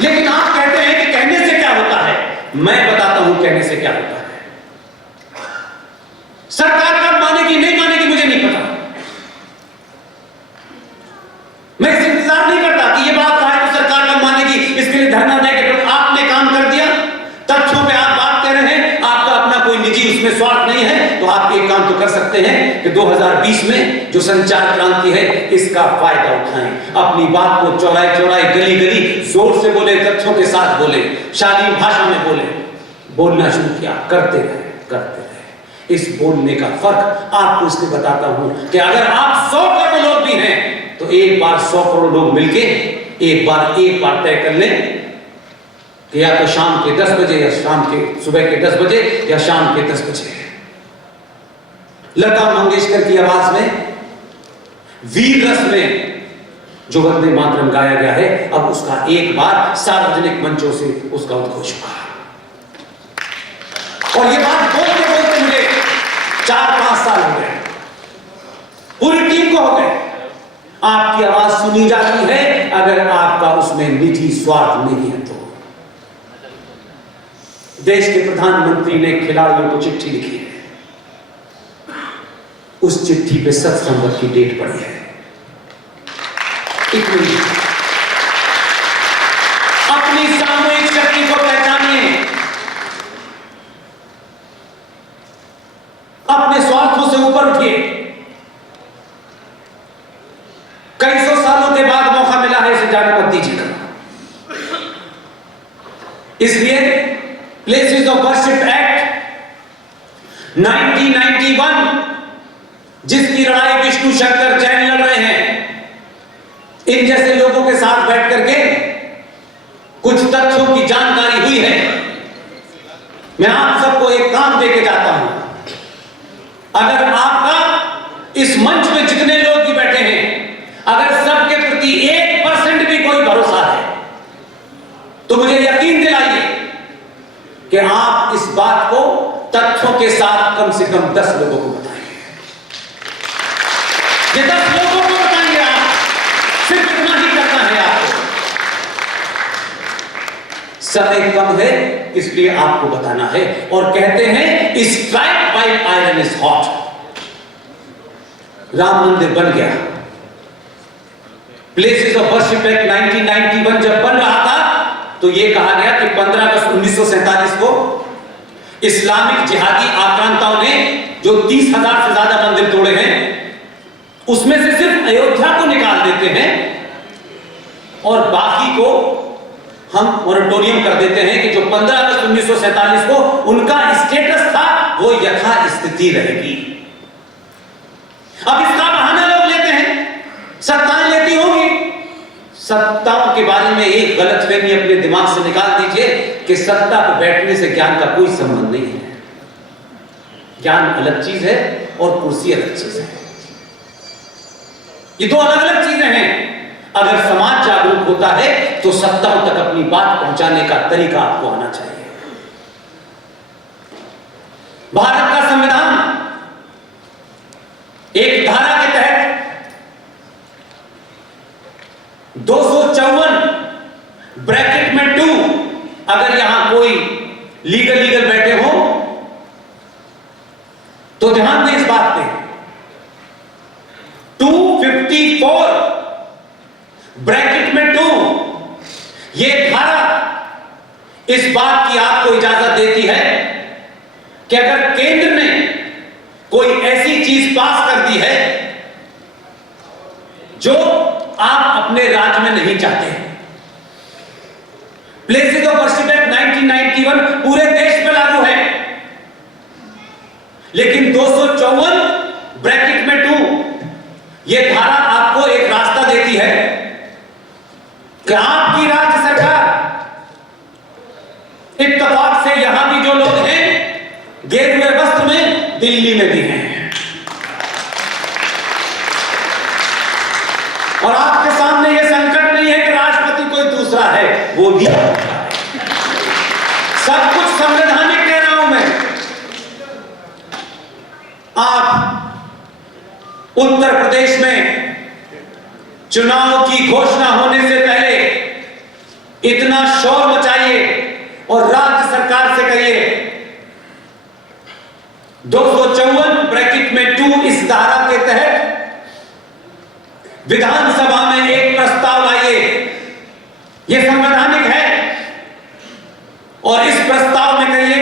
लेकिन आप कहते हैं कि कहने से क्या होता है। मैं बताता हूं कहने से क्या होता है। सरकार कब मानेगी नहीं मानेगी मुझे नहीं पता। मैं इस इंतजार नहीं करता कि ये बात कहा है तो सरकार कब मानेगी, इसके लिए धरना देकर आपने काम कर दिया। तथ्यों पे आप बात कर रहे हैं, आपका अपना कोई निजी उसमें स्वार्थ नहीं है, तो आप एक काम तो कर सकते हैं कि 2020 में जो संचार क्रांति है इसका फायदा उठाएं। अपनी बात को चौराहे चौराहे, गली गली जोर से बोले, तथ्यों के साथ बोले, शालीन भाषा में बोले। बोलना शुरू किया, करते रहे। इस बोलने का फर्क आपको इसलिए बताता हूं कि अगर आप 100 करोड़ लोग भी हैं तो एक बार 100 करोड़ लोग मिलके एक बार तय कर लें कि या तो शाम के 10 बजे या सुबह के 10 बजे या शाम के 10 बजे। लता मंगेशकर की आवाज में, वीर रस में जो वंदे मातरम गाया गया है, अब उसका एक बार सार्वजनिक मंचों से उसका उद्घोष हुआ। और ये बात बोलते बोलते मुझे 4-5 साल हो गए, पूरी टीम को हो गए। आपकी आवाज सुनी जाती है अगर आपका उसमें निजी स्वार्थ नहीं है तो। देश के प्रधानमंत्री ने खिलाड़ियों को चिट्ठी लिखी है, उस चिट्ठी पे सत्य संबंध की डेट पड़ी है। इतनी अपनी सामूहिक शक्ति को पहचानिए, अपने स्वार्थों से ऊपर उठिए। कई सौ सालों के बाद मौका मिला है, इसे जाने मत दीजिएगा। इसलिए प्लेसेस ऑफ वर्शिप एक्ट 1991, जिसकी लड़ाई विष्णु शंकर जैन लड़ रहे हैं, इन जैसे लोगों के साथ बैठ करके कुछ तथ्यों की जानकारी हुई है। मैं आप सबको एक काम देके जाता हूं, अगर आपका इस मंच में जितने लोग भी बैठे हैं, अगर सबके प्रति 1% भी कोई भरोसा है तो मुझे यकीन दिलाइए कि आप इस बात को तथ्यों के साथ कम से कम 10 लोगों को बताएंगे। ये 10 लोगों को बताएंगे। आप सिर्फ इतना ही करना है आपको। समय कम है इसलिए आपको बताना है। और कहते हैं strike by iron is hot. Ram Mandir बन गया। प्लेसेस ऑफ वर्शिप एक्ट 1991 जब बन रहा था तो यह कहा गया कि 15 अगस्त 1947 को इस्लामिक जिहादी आक्रांताओं ने जो 30,000 से ज्यादा मंदिर तोड़े हैं, उसमें से सिर्फ अयोध्या को निकाल देते हैं और बाकी को हम मोरेटोरियम कर देते हैं कि जो 15 अगस्त 1947 को उनका स्टेटस था वो यथा स्थिति रहेगी। अब इसका बहाना लोग लेते हैं, सत्ताएं लेती होंगी। सत्ताओं के बारे में एक गलतफहमी अपने दिमाग से निकाल दीजिए कि सत्ता पर बैठने से ज्ञान का कोई संबंध नहीं है। ज्ञान अलग चीज है और कुर्सी अलग चीज है। ये दो अलग अलग चीजें हैं। अगर समाज जागरूक होता है तो सत्ताओं तक अपनी बात पहुंचाने का तरीका आपको आना चाहिए। भारत का संविधान एक धारा के तहत 254 ब्रैकेट में 2, अगर यहां कोई लीगल बैठे हो तो ध्यान दें इस बात पे, 254 ब्रैकेट में 2 ये धारा इस बात की आपको इजाजत देती है कि अगर केंद्र ने कोई ऐसी चीज पास कर दी है जो आप अपने राज्य में नहीं चाहते हैं। प्लेसेस ऑफ वर्शिप एक्ट 1991 पूरे देश में लागू है, लेकिन 254 ब्रैकेट में 2 ये धारा आपको एक रास्ता देती है कि आपकी राज्य सरकार, इत्तेफाक से यहां भी जो लोग हैं गेरुए वस्त्र में, दिल्ली में भी हैं, और आपके सामने यह संकट नहीं है कि राष्ट्रपति कोई दूसरा है, वो भी सब कुछ संवैधानिक कह रहा हूं मैं। आप उत्तर प्रदेश में चुनाव की घोषणा होने से पहले इतना शोर मचाइए और राज्य सरकार से कहिए 254 ब्रैकेट में 2 इस धारा के तहत विधानसभा में एक प्रस्ताव लाइए, यह संवैधानिक है, और इस प्रस्ताव में कहिए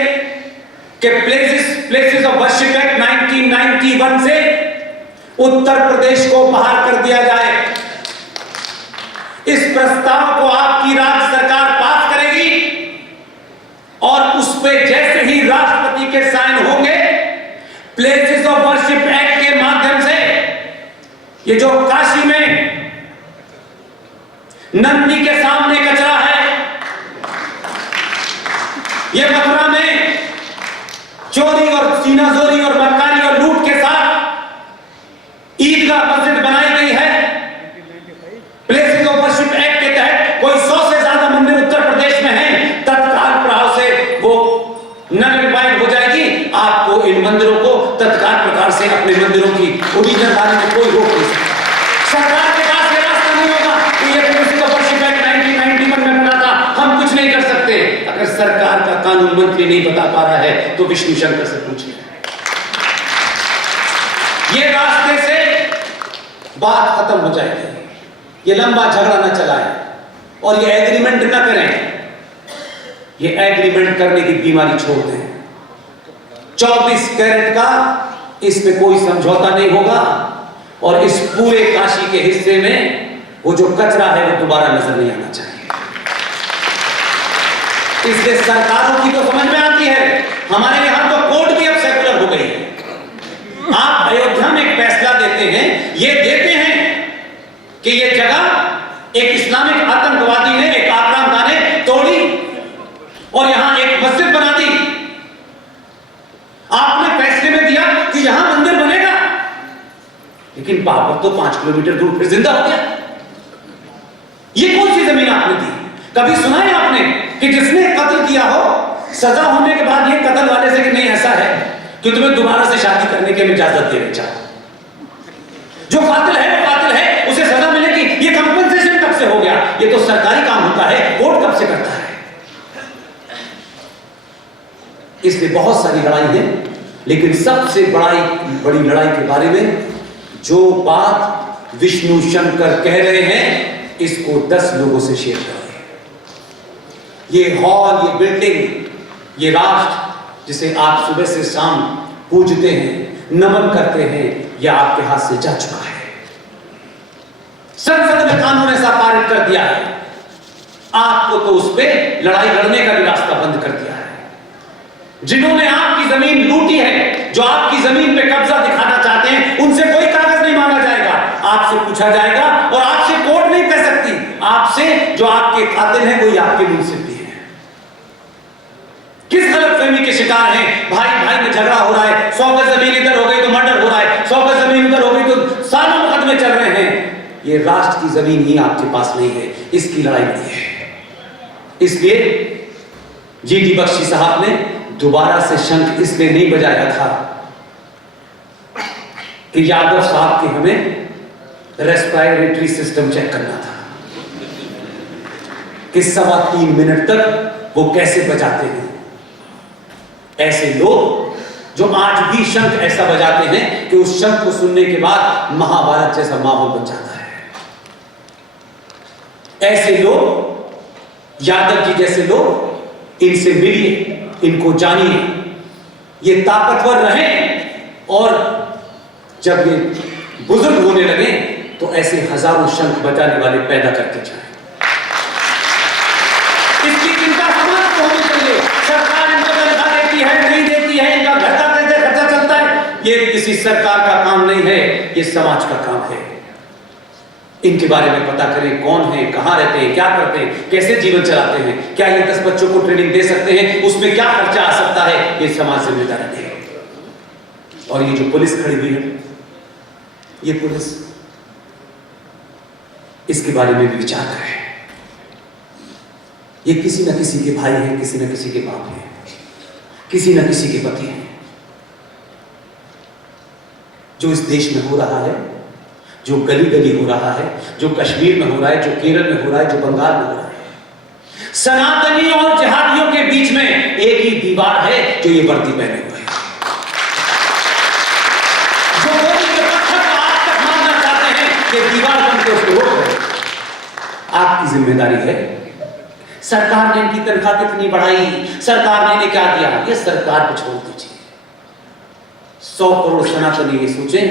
कि प्लेसेस ऑफ वर्शिप एक्ट 1991 से उत्तर प्रदेश को बाहर कर दिया जाए। इस प्रस्ताव को आपकी राज्य सरकार पास करेगी और उस पे जैसे ही राष्ट्रपति के साइन होंगे, प्लेसेस ऑफ वर्शिप एक्ट के माध्यम से ये जो काशी में नंदी के सामने कचरा है, ये मथुरा में चोरी और सीनाजोरी और बदकारी और लूट के साथ ईदगाह मस्जिद बनाई गई है, प्लेसेस ऑफ वर्शिप एक्ट के तहत कोई 100 से ज्यादा मंदिर उत्तर प्रदेश में हैं, तत्काल प्रभाव से वो नलिफाइड हो जाएगी। आपको इन मंदिरों को तत्काल प्रकार से अपने मंदिरों की ओरिजिनल लाने में कोई रोक नहीं सकता। सरकार के पास यह रास्ता नहीं होगा कि ये प्लेसेस ऑफ वर्शिप एक्ट 1991 में बना था, हम कुछ नहीं कर सकते। अगर सरकार का कानून मंत्री नहीं बता पा रहा है तो विष्णु शंकर से पूछिए। ये रास्ते से बात खत्म हो जाएगी, ये लंबा झगड़ा न चलाएं और ये एग्रीमेंट न करें। ये एग्रीमेंट करने की बीमारी छोड़ दें। 24 कैरेट का इस पे कोई समझौता नहीं होगा और इस पूरे काशी के हिस्से में वो जो कचरा है वो दोबारा नजर नहीं आना चाहिए। इसलिए सरकारों की तो समझ में आती है, हमारे यहां तो कोर्ट भी अब सेकुलर हो गई है। आप अयोध्या में एक फैसला देते हैं, ये देते हैं कि ये जगह एक इस्लामिक आतंकवादी ने, एक आक्रामदा ने तोड़ी और यहां एक मस्जिद बना दी। आपने फैसले में दिया कि यहां मंदिर बनेगा, लेकिन बाबर तो 5 किलोमीटर दूर फिर जिंदा हो गया। ये कौन सी जमीन आपने दी? कभी सुना है आपने कि जिसने कत्ल किया हो, सजा होने के बाद ये कत्ल वाले से कि नहीं ऐसा है कि तुम्हें दोबारा से शादी करने की इजाजत देना चाहो? जो कातिल है वो कातिल है, उसे सजा मिलेगी। ये कंपनसेशन कब से हो गया? ये तो सरकारी काम होता है, कोर्ट कब से करता है? इसलिए बहुत सारी लड़ाई है, लेकिन सबसे बड़ी लड़ाई के बारे में जो बात विष्णु शंकर कह रहे हैं, इसको 10 लोगों से शेयर करें। ये हॉल, ये बिल्डिंग, ये राष्ट्र जिसे आप सुबह से शाम पूजते हैं, नमन करते हैं, यह आपके हाथ से जा चुका है। संसद में कानून ऐसा पारित कर दिया है, आपको तो उस पे लड़ाई लड़ने का भी रास्ता बंद कर दिया है। जिन्होंने आपकी जमीन लूटी है, जो आपकी जमीन पे कब्जा दिखाना चाहते हैं, उनसे कोई कागज नहीं मांगा जाएगा, आपसे पूछा जाएगा और आपसे कोर्ट नहीं कह सकती, आपसे जो आपके कातिल हैं वही आपके मुंसिफ भी हैं। किस गलतफहमी के शिकार हैं? भाई भाई में झगड़ा हो रहा है, 100 गज जमीन इधर हो गई तो मर्डर हो रहा है, 100 गज जमीन उधर हो गई तो सालों मुकदमे चल रहे हैं। ये राष्ट्र की जमीन ही आपके पास नहीं है, इसकी लड़ाई नहीं है। इसलिए जीडी बख्शी साहब ने दोबारा से शंख इसलिए नहीं बजाया था कि यादव साहब के हमें रेस्पिरेटरी सिस्टम चेक करना था कि 3.25 मिनट तक वो कैसे बजाते हैं। ऐसे लोग जो आज भी शंख ऐसा बजाते हैं कि उस शंख को सुनने के बाद महाभारत जैसा माहौल बन जाता है। ऐसे लोग, यादव जी जैसे लोग, इनसे मिलिए, इनको जानिए, ये ताकतवर रहें और जब ये बुजुर्ग होने लगे तो ऐसे हजारों शंख बजाने वाले पैदा करके जाएं। इसकी चिंता समाज को होनी चाहिए। सरकार इनको तनख्वाह देती है, नहीं देती है, इनका घर का कैसे खर्चा चलता है, ये किसी सरकार का काम नहीं है, ये समाज का काम है। इनके बारे में पता करें, कौन है, कहां रहते हैं, क्या करते हैं, कैसे जीवन चलाते हैं, क्या ये 10 बच्चों को ट्रेनिंग दे सकते हैं, उसमें क्या खर्चा आ सकता है, ये समाज जिम्मेदारी है। और ये जो पुलिस खड़ी हुई है, ये पुलिस, इसके बारे में भी विचार करें। ये किसी न किसी के भाई हैं, किसी न किसी के बाप हैं, किसी न किसी के पति हैं। जो इस देश में हो रहा है, जो गली गली हो रहा है, जो कश्मीर में हो रहा है, जो केरल में हो रहा है, जो बंगाल में हो रहा है, सनातनी और जिहादियों के बीच में एक ही दीवार है जो ये वर्दी पहने हुए हैं। जो मोदी के पत्थर को आज तक मानना चाहते हैं, ये दीवार बनकर उसको रोक रहे हैं। आपकी जिम्मेदारी है। सरकार ने इनकी तनख्वाह कितनी बढ़ाई, सरकार ने इन्हें क्या दिया, ये सरकार को छोड़ दीजिए। 100 करोड़ सनातनी ये सोचें,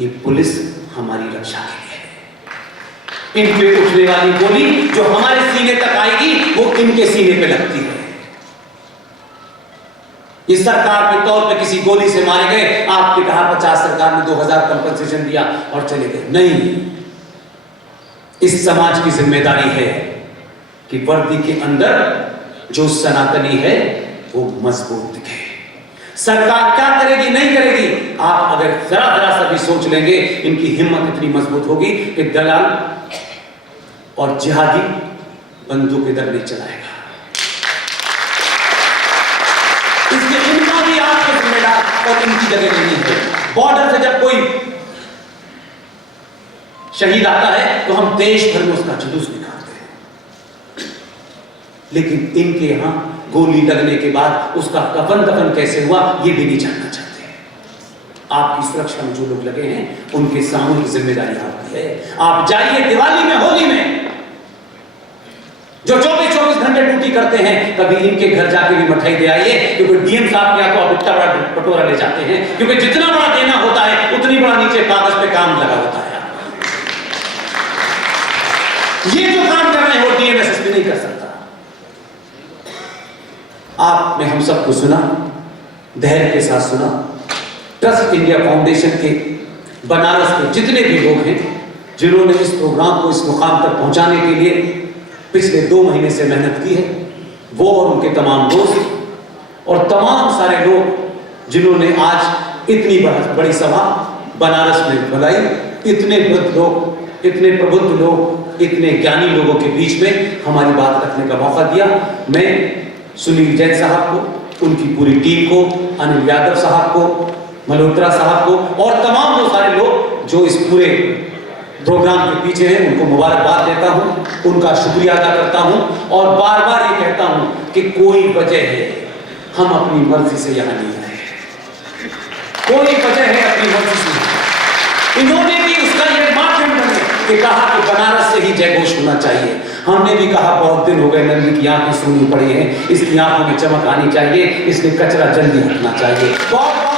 ये पुलिस हमारी रक्षा के लिए है। इन पे उठने वाली गोली जो हमारे सीने तक आएगी, वो इनके सीने पे लगती है। ये सरकार के तौर पे किसी गोली से मारे गए, आपने कहा 50 सरकार ने 2000 कंपनसेशन दिया और चले गए, नहीं। इस समाज की जिम्मेदारी है कि वर्दी के अंदर जो सनातनी है वो मजबूत दिखे। सरकार क्या करेगी, नहीं करेगी, आप अगर जरा जरा सा भी सोच लेंगे, इनकी हिम्मत इतनी मजबूत होगी कि दलाल और जिहादी बंदूक इधर नहीं चलाएगा। इसलिए इनका भी आपको जिम्मेदार और इनकी जगह नहीं है। बॉर्डर से जब कोई शहीद आता है तो हम देश भर में उसका जुलूस निकालते हैं, लेकिन इनके यहां गोली लगने के बाद उसका कफन दफन कैसे हुआ ये भी नहीं जानना चाहते। आपकी सुरक्षा में जो लोग लगे हैं उनके सामूहिक जिम्मेदारी आपकी है। आप जाइए दिवाली में, होली में, जो 24-24 घंटे ड्यूटी करते हैं, कभी इनके घर जाके भी मिठाई दे आइए, क्योंकि डीएम साहब के यहाँ को इतना बड़ा पटोरा ले जाते हैं, क्योंकि जितना बड़ा देना होता है उतनी बड़ा नीचे कागज पे काम लगा होता है। ये जो काम कर रहे हैं वो डीएम एसएसपी नहीं कर सकता। आपने हम सबको सुना, धैर्य के साथ सुना। ट्रस्ट इंडिया फाउंडेशन के बनारस के जितने भी लोग हैं जिन्होंने इस प्रोग्राम को इस मुकाम तक पहुंचाने के लिए पिछले 2 महीने से मेहनत की है, वो और उनके तमाम दोस्त और तमाम सारे लोग जिन्होंने आज इतनी बड़ी सभा बनारस में बुलाई, इतने वृद्ध लोग, इतने प्रबुद्ध लोग, इतने ज्ञानी लोगों के बीच में हमारी बात रखने का मौका दिया। मैं सुनील जैन साहब को, उनकी पूरी टीम को, अनिल यादव साहब को, मल्होत्रा साहब को और तमाम वो सारे लोग जो इस पूरे प्रोग्राम के पीछे हैं, उनको मुबारकबाद देता हूं, उनका शुक्रिया अदा करता हूं और बार बार ये कहता हूं कि कोई वजह है हम अपनी मर्जी से यहां नहीं आए, कोई वजह है अपनी मर्जी से। इन्होंने भी उसका ये माध्यम बने कि कहा कि बनारस से ही जयघोष होना चाहिए। हमने भी कहा बहुत दिन हो गए नंदी की आंखें सूनी पड़ी हैं, इसकी आंखों में चमक आनी चाहिए, इसलिए कचरा जल्दी हटना चाहिए। बहुत